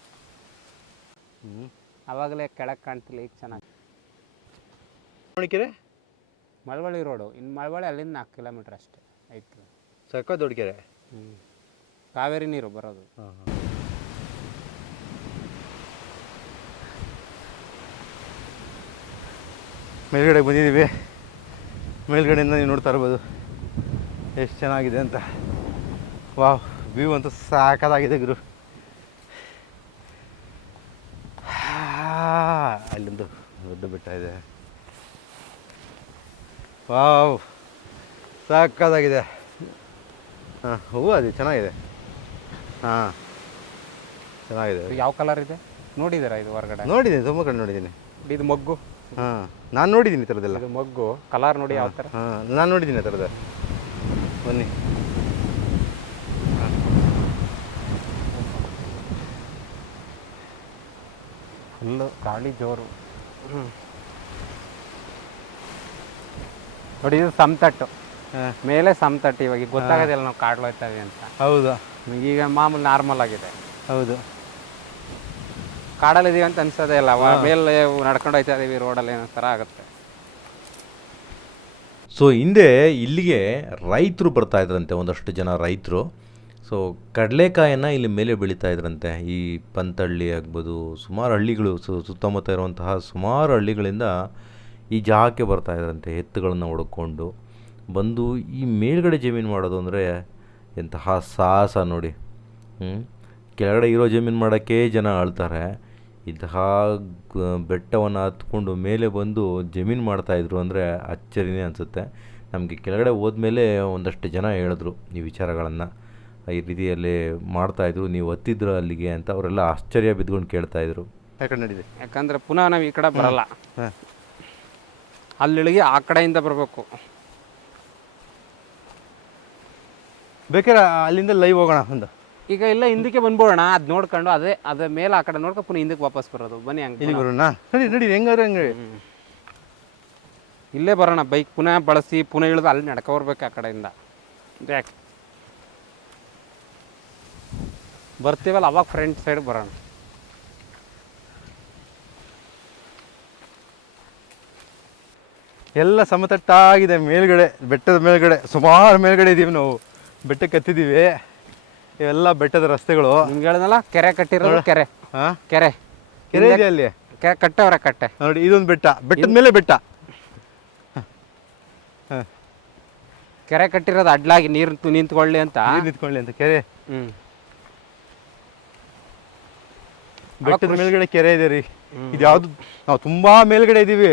ಆವಾಗಲೇ ಕೆಳಗೆ ಕಾಣ್ತಿಲ್ಲ, ಈಗ ಚೆನ್ನಾಗಿ. ಮಣಿಕೆರೆ ಮಳವಳ್ಳಿ ರೋಡು. ಇನ್ನು ಮಳವಳ್ಳಿ ಅಲ್ಲಿಂದ 4 ಕಿಲೋಮೀಟ್ರ್ ಅಷ್ಟೇ. 5 ಕಿಲೋಮೀಟ್ರ್. ಸಾಕ ದೊಡ್ಡ ಕೆರೆ. ಕಾವೇರಿ ನೀರು ಬರೋದು. ಮೇಲ್ಗಡೆ ಬಂದಿದ್ದೀವಿ. ಮೇಲ್ಗಡೆಯಿಂದ ನೀವು ನೋಡ್ತಾ ಇರ್ಬೋದು ಎಷ್ಟು ಚೆನ್ನಾಗಿದೆ ಅಂತ. ವಾವ್, ವ್ಯೂ ಅಂತೂ ಸಾಕಾಗಿದೆ ಗುರು. ಅಲ್ಲೊಂದು ದೊಡ್ಡ ಬೆಟ್ಟ ಇದೆ. ವಾವ್, ಸಾಕಾಗಿದೆ. ಹಾಂ, ಹೂವು ಅದು ಚೆನ್ನಾಗಿದೆ. ಹಾಂ, ಚೆನ್ನಾಗಿದೆ. ಯಾವ ಕಲರ್ ಇದೆ ನೋಡಿದ್ದೀರಾ? ಇದು ಹೊರಗಡೆ ನೋಡಿದ್ದೀನಿ, ತುಂಬ ಕಡೆ ನೋಡಿದ್ದೀನಿ. ಇದು ಮೊಗ್ಗು. ಹಾಂ, ನಾನು ನೋಡಿದ್ದೀನಿ ಈ ಥರದ್ದೆಲ್ಲ. ಇದು ಮೊಗ್ಗು ಕಲರ್ ನೋಡಿ ಯಾವ ಥರ. ಹಾಂ, ನಾನು ನೋಡಿದ್ದೀನಿ ಆ ಥರದ. ಬನ್ನಿ. ಫುಲ್ಲು ಗಾಳಿ ಜೋರು. ನೋಡಿ ಇದು ಸಮತಟ್ಟು. ಮೇಲೆ ಸಮತಟ್ಟು. ಇವಾಗ ಗೊತ್ತಾಗೋದಿಲ್ಲ ನಾವು ಕಾಡ್ಲು ಹೋಗ್ತಾ ಇದೀವಿ ಅಂತ. ಹೌದಾ? ಈಗ ಮಾಮೂಲಿ ನಾರ್ಮಲ್ ಆಗಿದೆ. ಹೌದು. ಕಾಡಲ್ಲಿ ಇದೀವಿ ಅಂತ ಅನ್ಸೋದೇ ಇಲ್ಲ. ಮೇಲೆ ನಡ್ಕೊಂಡು ಹೋಗ್ತಾ ಇದೀವಿ ರೋಡಲ್ಲಿ ಏನೋ ಥರ ಆಗುತ್ತೆ. ಸೊ ಹಿಂದೆ ಇಲ್ಲಿಗೆ ರೈತರು ಬರ್ತಾ ಇದ್ರಂತೆ, ಒಂದಷ್ಟು ಜನ ರೈತರು. ಸೊ ಕಡಲೆಕಾಯನ್ನು ಇಲ್ಲಿ ಮೇಲೆ ಬೆಳೀತಾ ಇದ್ರಂತೆ. ಈ ಪಂತಹಳ್ಳಿ ಆಗ್ಬೋದು, ಸುಮಾರು ಹಳ್ಳಿಗಳು ಸುತ್ತಮುತ್ತ ಇರುವಂತಹ ಸುಮಾರು ಹಳ್ಳಿಗಳಿಂದ ಈ ಜಾಗಕ್ಕೆ ಬರ್ತಾ ಇದ್ರಂತೆ ಎತ್ತುಗಳನ್ನು ಹುಡ್ಕೊಂಡು ಬಂದು ಈ ಮೇಲ್ಗಡೆ ಜಮೀನು ಮಾಡೋದು ಅಂದರೆ ಎಂತಹ ಸಾಹಸ ನೋಡಿ. ಕೆಳಗಡೆ ಇರೋ ಜಮೀನು ಮಾಡೋಕ್ಕೆ ಜನ ಆಳ್ತಾರೆ. ಇಂತಹ ಬೆಟ್ಟವನ್ನು ಹತ್ಕೊಂಡು ಮೇಲೆ ಬಂದು ಜಮೀನು ಮಾಡ್ತಾಯಿದ್ರು ಅಂದರೆ ಅಚ್ಚರಿನೇ ಅನಿಸುತ್ತೆ. ನಮಗೆ ಕೆಳಗಡೆ ಹೋದ್ಮೇಲೆ ಒಂದಷ್ಟು ಜನ ಹೇಳಿದ್ರು ಈ ವಿಚಾರಗಳನ್ನು, ಈ ರೀತಿಯಲ್ಲಿ ಮಾಡ್ತಾಯಿದ್ರು, ನೀವು ಹತ್ತಿದ್ರು ಅಲ್ಲಿಗೆ ಅಂತ. ಅವರೆಲ್ಲ ಆಶ್ಚರ್ಯ ಬಿದ್ಕೊಂಡು ಕೇಳ್ತಾಯಿದ್ರು. ಯಾಕಂದ್ರೆ ನಡೀದೆ, ಯಾಕಂದರೆ ಪುನಃ ನಾವು ಈ ಕಡೆ ಬರಲ್ಲ, ಅಲ್ಲಿಳಿಗೆ ಆ ಕಡೆಯಿಂದ ಬರಬೇಕು. ಬೇಕಾದ್ರೆ ಅಲ್ಲಿಂದ ಲೈವ್ ಹೋಗೋಣ ಒಂದು. ಈಗ ಇಲ್ಲ ಹಿಂದಕ್ಕೆ ಬಂದ್ಬೋಣ, ಅದು ನೋಡ್ಕೊಂಡು ಅದೇ ಮೇಲೆ ಆ ಕಡೆ ನೋಡ್ಕೊಂಡು ಪುನಃ ಹಿಂದಕ್ಕೆ ವಾಪಸ್ ಬರೋದು. ಬನ್ನಿ ಹಂಗೆ ಇಲ್ಲಿ ಬರೋಣ. ನಡಿ ಹೆಂಗಾದ್ರೆ ಹಂಗೆ ಇಲ್ಲೇ ಬರೋಣ. ಬೈಕ್ ಪುನಃ ಬಳಸಿ ಪುನಃ ಇಳಿದು ಅಲ್ಲಿ ನಡ್ಕೊ ಬರ್ಬೇಕು ಆ ಕಡೆಯಿಂದ. ಯಾಕೆ ಬರ್ತೀವಲ್ಲ ಅವಾಗ ಫ್ರಂಟ್ ಸೈಡ್ ಬರೋಣ. ಎಲ್ಲ ಸಮತಟ್ಟಾಗಿದೆ. ಮೇಲ್ಗಡೆ ಬೆಟ್ಟದ ಮೇಲ್ಗಡೆ ಸುಮಾರು ಮೇಲ್ಗಡೆ ಇದ್ದೀವಿ ನಾವು. ಬೆಟ್ಟಕ್ಕೆ ಹತ್ತಿದ್ದೀವಿ. ಇವೆಲ್ಲ ಬೆಟ್ಟದ ರಸ್ತೆಗಳು. ನಿಮ್ಗೆ ಹೇಳಿದ್ನಲ್ಲ ಕೆರೆ ಕಟ್ಟಿರೋದು. ಕೆರೆ ಹಾಂ, ಕೆರೆ ಕೆರೆ ಇದೆ ಅಲ್ಲಿ. ಕಟ್ಟವ್ರೆ ಕಟ್ಟೆ ನೋಡಿ. ಇದೊಂದು ಬೆಟ್ಟ, ಬೆಟ್ಟದ ಮೇಲೆ ಬೆಟ್ಟ. ಕೆರೆ ಕಟ್ಟಿರೋದು ಅಡ್ಲಾಗಿ ನೀರು ನಿಂತ್ಕೊಳ್ಳಿ ಅಂತ. ನಿಂತ್ಕೊಳ್ಳಿ ಅಂತ ಕೆರೆ. ಹ್ಮ್, ಬೆಟ್ಟದ ಮೇಲ್ಗಡೆ ಕೆರೆ ಇದೆ ರೀ. ಇದ್ಯಾವ್ದು ನಾವು ತುಂಬಾ ಮೇಲ್ಗಡೆ ಇದೀವಿ.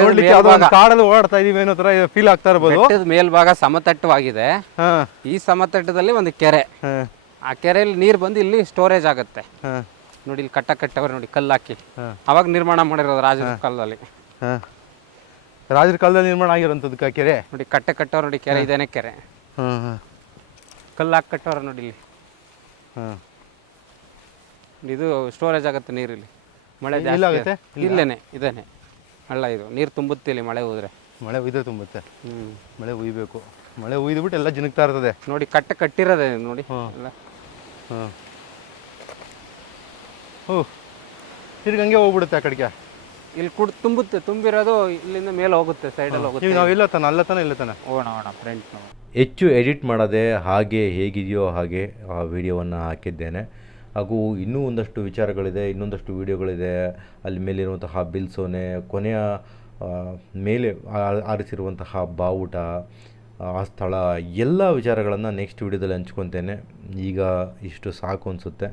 ನೋಡ್ಲಿಕ್ಕೆ ಯಾವ್ದೋ ಒಂದು ಕಾಡಲ್ಲಿ ಓಡಾಡ್ತಾ ಇದೀವಿ ಅನ್ನೋ ತರ ಫೀಲ್ ಆಗ್ತಾ ಇರ್ಬೋದು. ಬೆಟ್ಟದ ಮೇಲ್ಭಾಗ ಸಮತಟ್ಟವಾಗಿದೆ. ಈ ಸಮತಟ್ಟದಲ್ಲಿ ಒಂದು ಕೆರೆ. ಆ ಕೆರೆಯಲ್ಲಿ ನೀರು ಬಂದು ಇಲ್ಲಿ ಸ್ಟೋರೇಜ್ ಆಗುತ್ತೆ. ನೋಡಿ ಇಲ್ಲಿ ಕಟ್ಟವ್ರೆ ನೋಡಿ, ಕಲ್ಲಾಕಿ. ಅವಾಗ ನಿರ್ಮಾಣ ಮಾಡಿರೋದು ರಾಜರ ಕಾಲದಲ್ಲಿ. ರಾಜರ ಕಾಲದಲ್ಲಿ ನಿರ್ಮಾಣ ಆಗಿರೋಂಥದ್ದು ಕೆರೆ. ನೋಡಿ ಕಟ್ಟವ್ರು ನೋಡಿ, ಕೆರೆ ಇದೇನೆ ಕೆರೆ. ಕಲ್ಲಾಕಿ ಕಟ್ಟವ್ರ ನೋಡಿ ಇಲ್ಲಿ. ಇದು ಸ್ಟೋರೇಜ್ ಆಗುತ್ತೆ ನೀರಿಲ್ಲಿ. ಮಳೆ ಜಾಸ್ತಿ ಇಲ್ಲೇನೆ ಇದೇನೆ ಹಳ್ಳ. ಇದು ನೀರು ತುಂಬುತ್ತೆ ಇಲ್ಲಿ ಮಳೆ ಹೋದ್ರೆ. ಮಳೆ ಉಯ್ದ್ರೆ ತುಂಬುತ್ತೆ. ಮಳೆ ಉಯ್ಬೇಕು. ಮಳೆ ಉಯ್ದುಬಿಟ್ಟು ಎಲ್ಲ ಜಿನಗ್ತಾ ಇರ್ತದೆ. ನೋಡಿ ಕಟ್ಟಿರೋದೆ ನೋಡಿ ಎಲ್ಲ. ತಿರ್ಗಿ ಹಂಗೆ ಹೋಗ್ಬಿಡುತ್ತೆ ಆ ಕಡೆಗೆ. ಇಲ್ಲಿ ತುಂಬುತ್ತೆ. ತುಂಬಿರೋದು ಇಲ್ಲಿಂದ ಮೇಲೆ ಹೋಗುತ್ತೆ, ಸೈಡಲ್ಲಿ ಹೋಗುತ್ತೆ. ನಾವು ಇಲ್ಲ ತಾನೆ, ಇಲ್ಲ ತಾನೆ ಹೋಗೋಣ ಫ್ರೆಂಡ್ಸ್. ಹೆಚ್ಚು ಎಡಿಟ್ ಮಾಡದೆ ಹಾಗೆ ಹೇಗಿದೆಯೋ ಹಾಗೆ ಆ ವಿಡಿಯೋವನ್ನು ಹಾಕಿದ್ದೇನೆ. ಹಾಗೂ ಇನ್ನೂ ಒಂದಷ್ಟು ವಿಚಾರಗಳಿದೆ, ಇನ್ನೊಂದಷ್ಟು ವಿಡಿಯೋಗಳಿದೆ. ಅಲ್ಲಿ ಮೇಲಿರುವಂತಹ ಬಿಲ್ಸೋನೆ, ಕೊನೆಯ ಮೇಲೆ ಆರಿಸಿರುವಂತಹ ಬಾವುಟ, ಆ ಸ್ಥಳ, ಎಲ್ಲ ವಿಚಾರಗಳನ್ನು ನೆಕ್ಸ್ಟ್ ವಿಡಿಯೋದಲ್ಲಿ ಹಂಚ್ಕೊತೇನೆ. ಈಗ ಇಷ್ಟು ಸಾಕು ಅನಿಸುತ್ತೆ.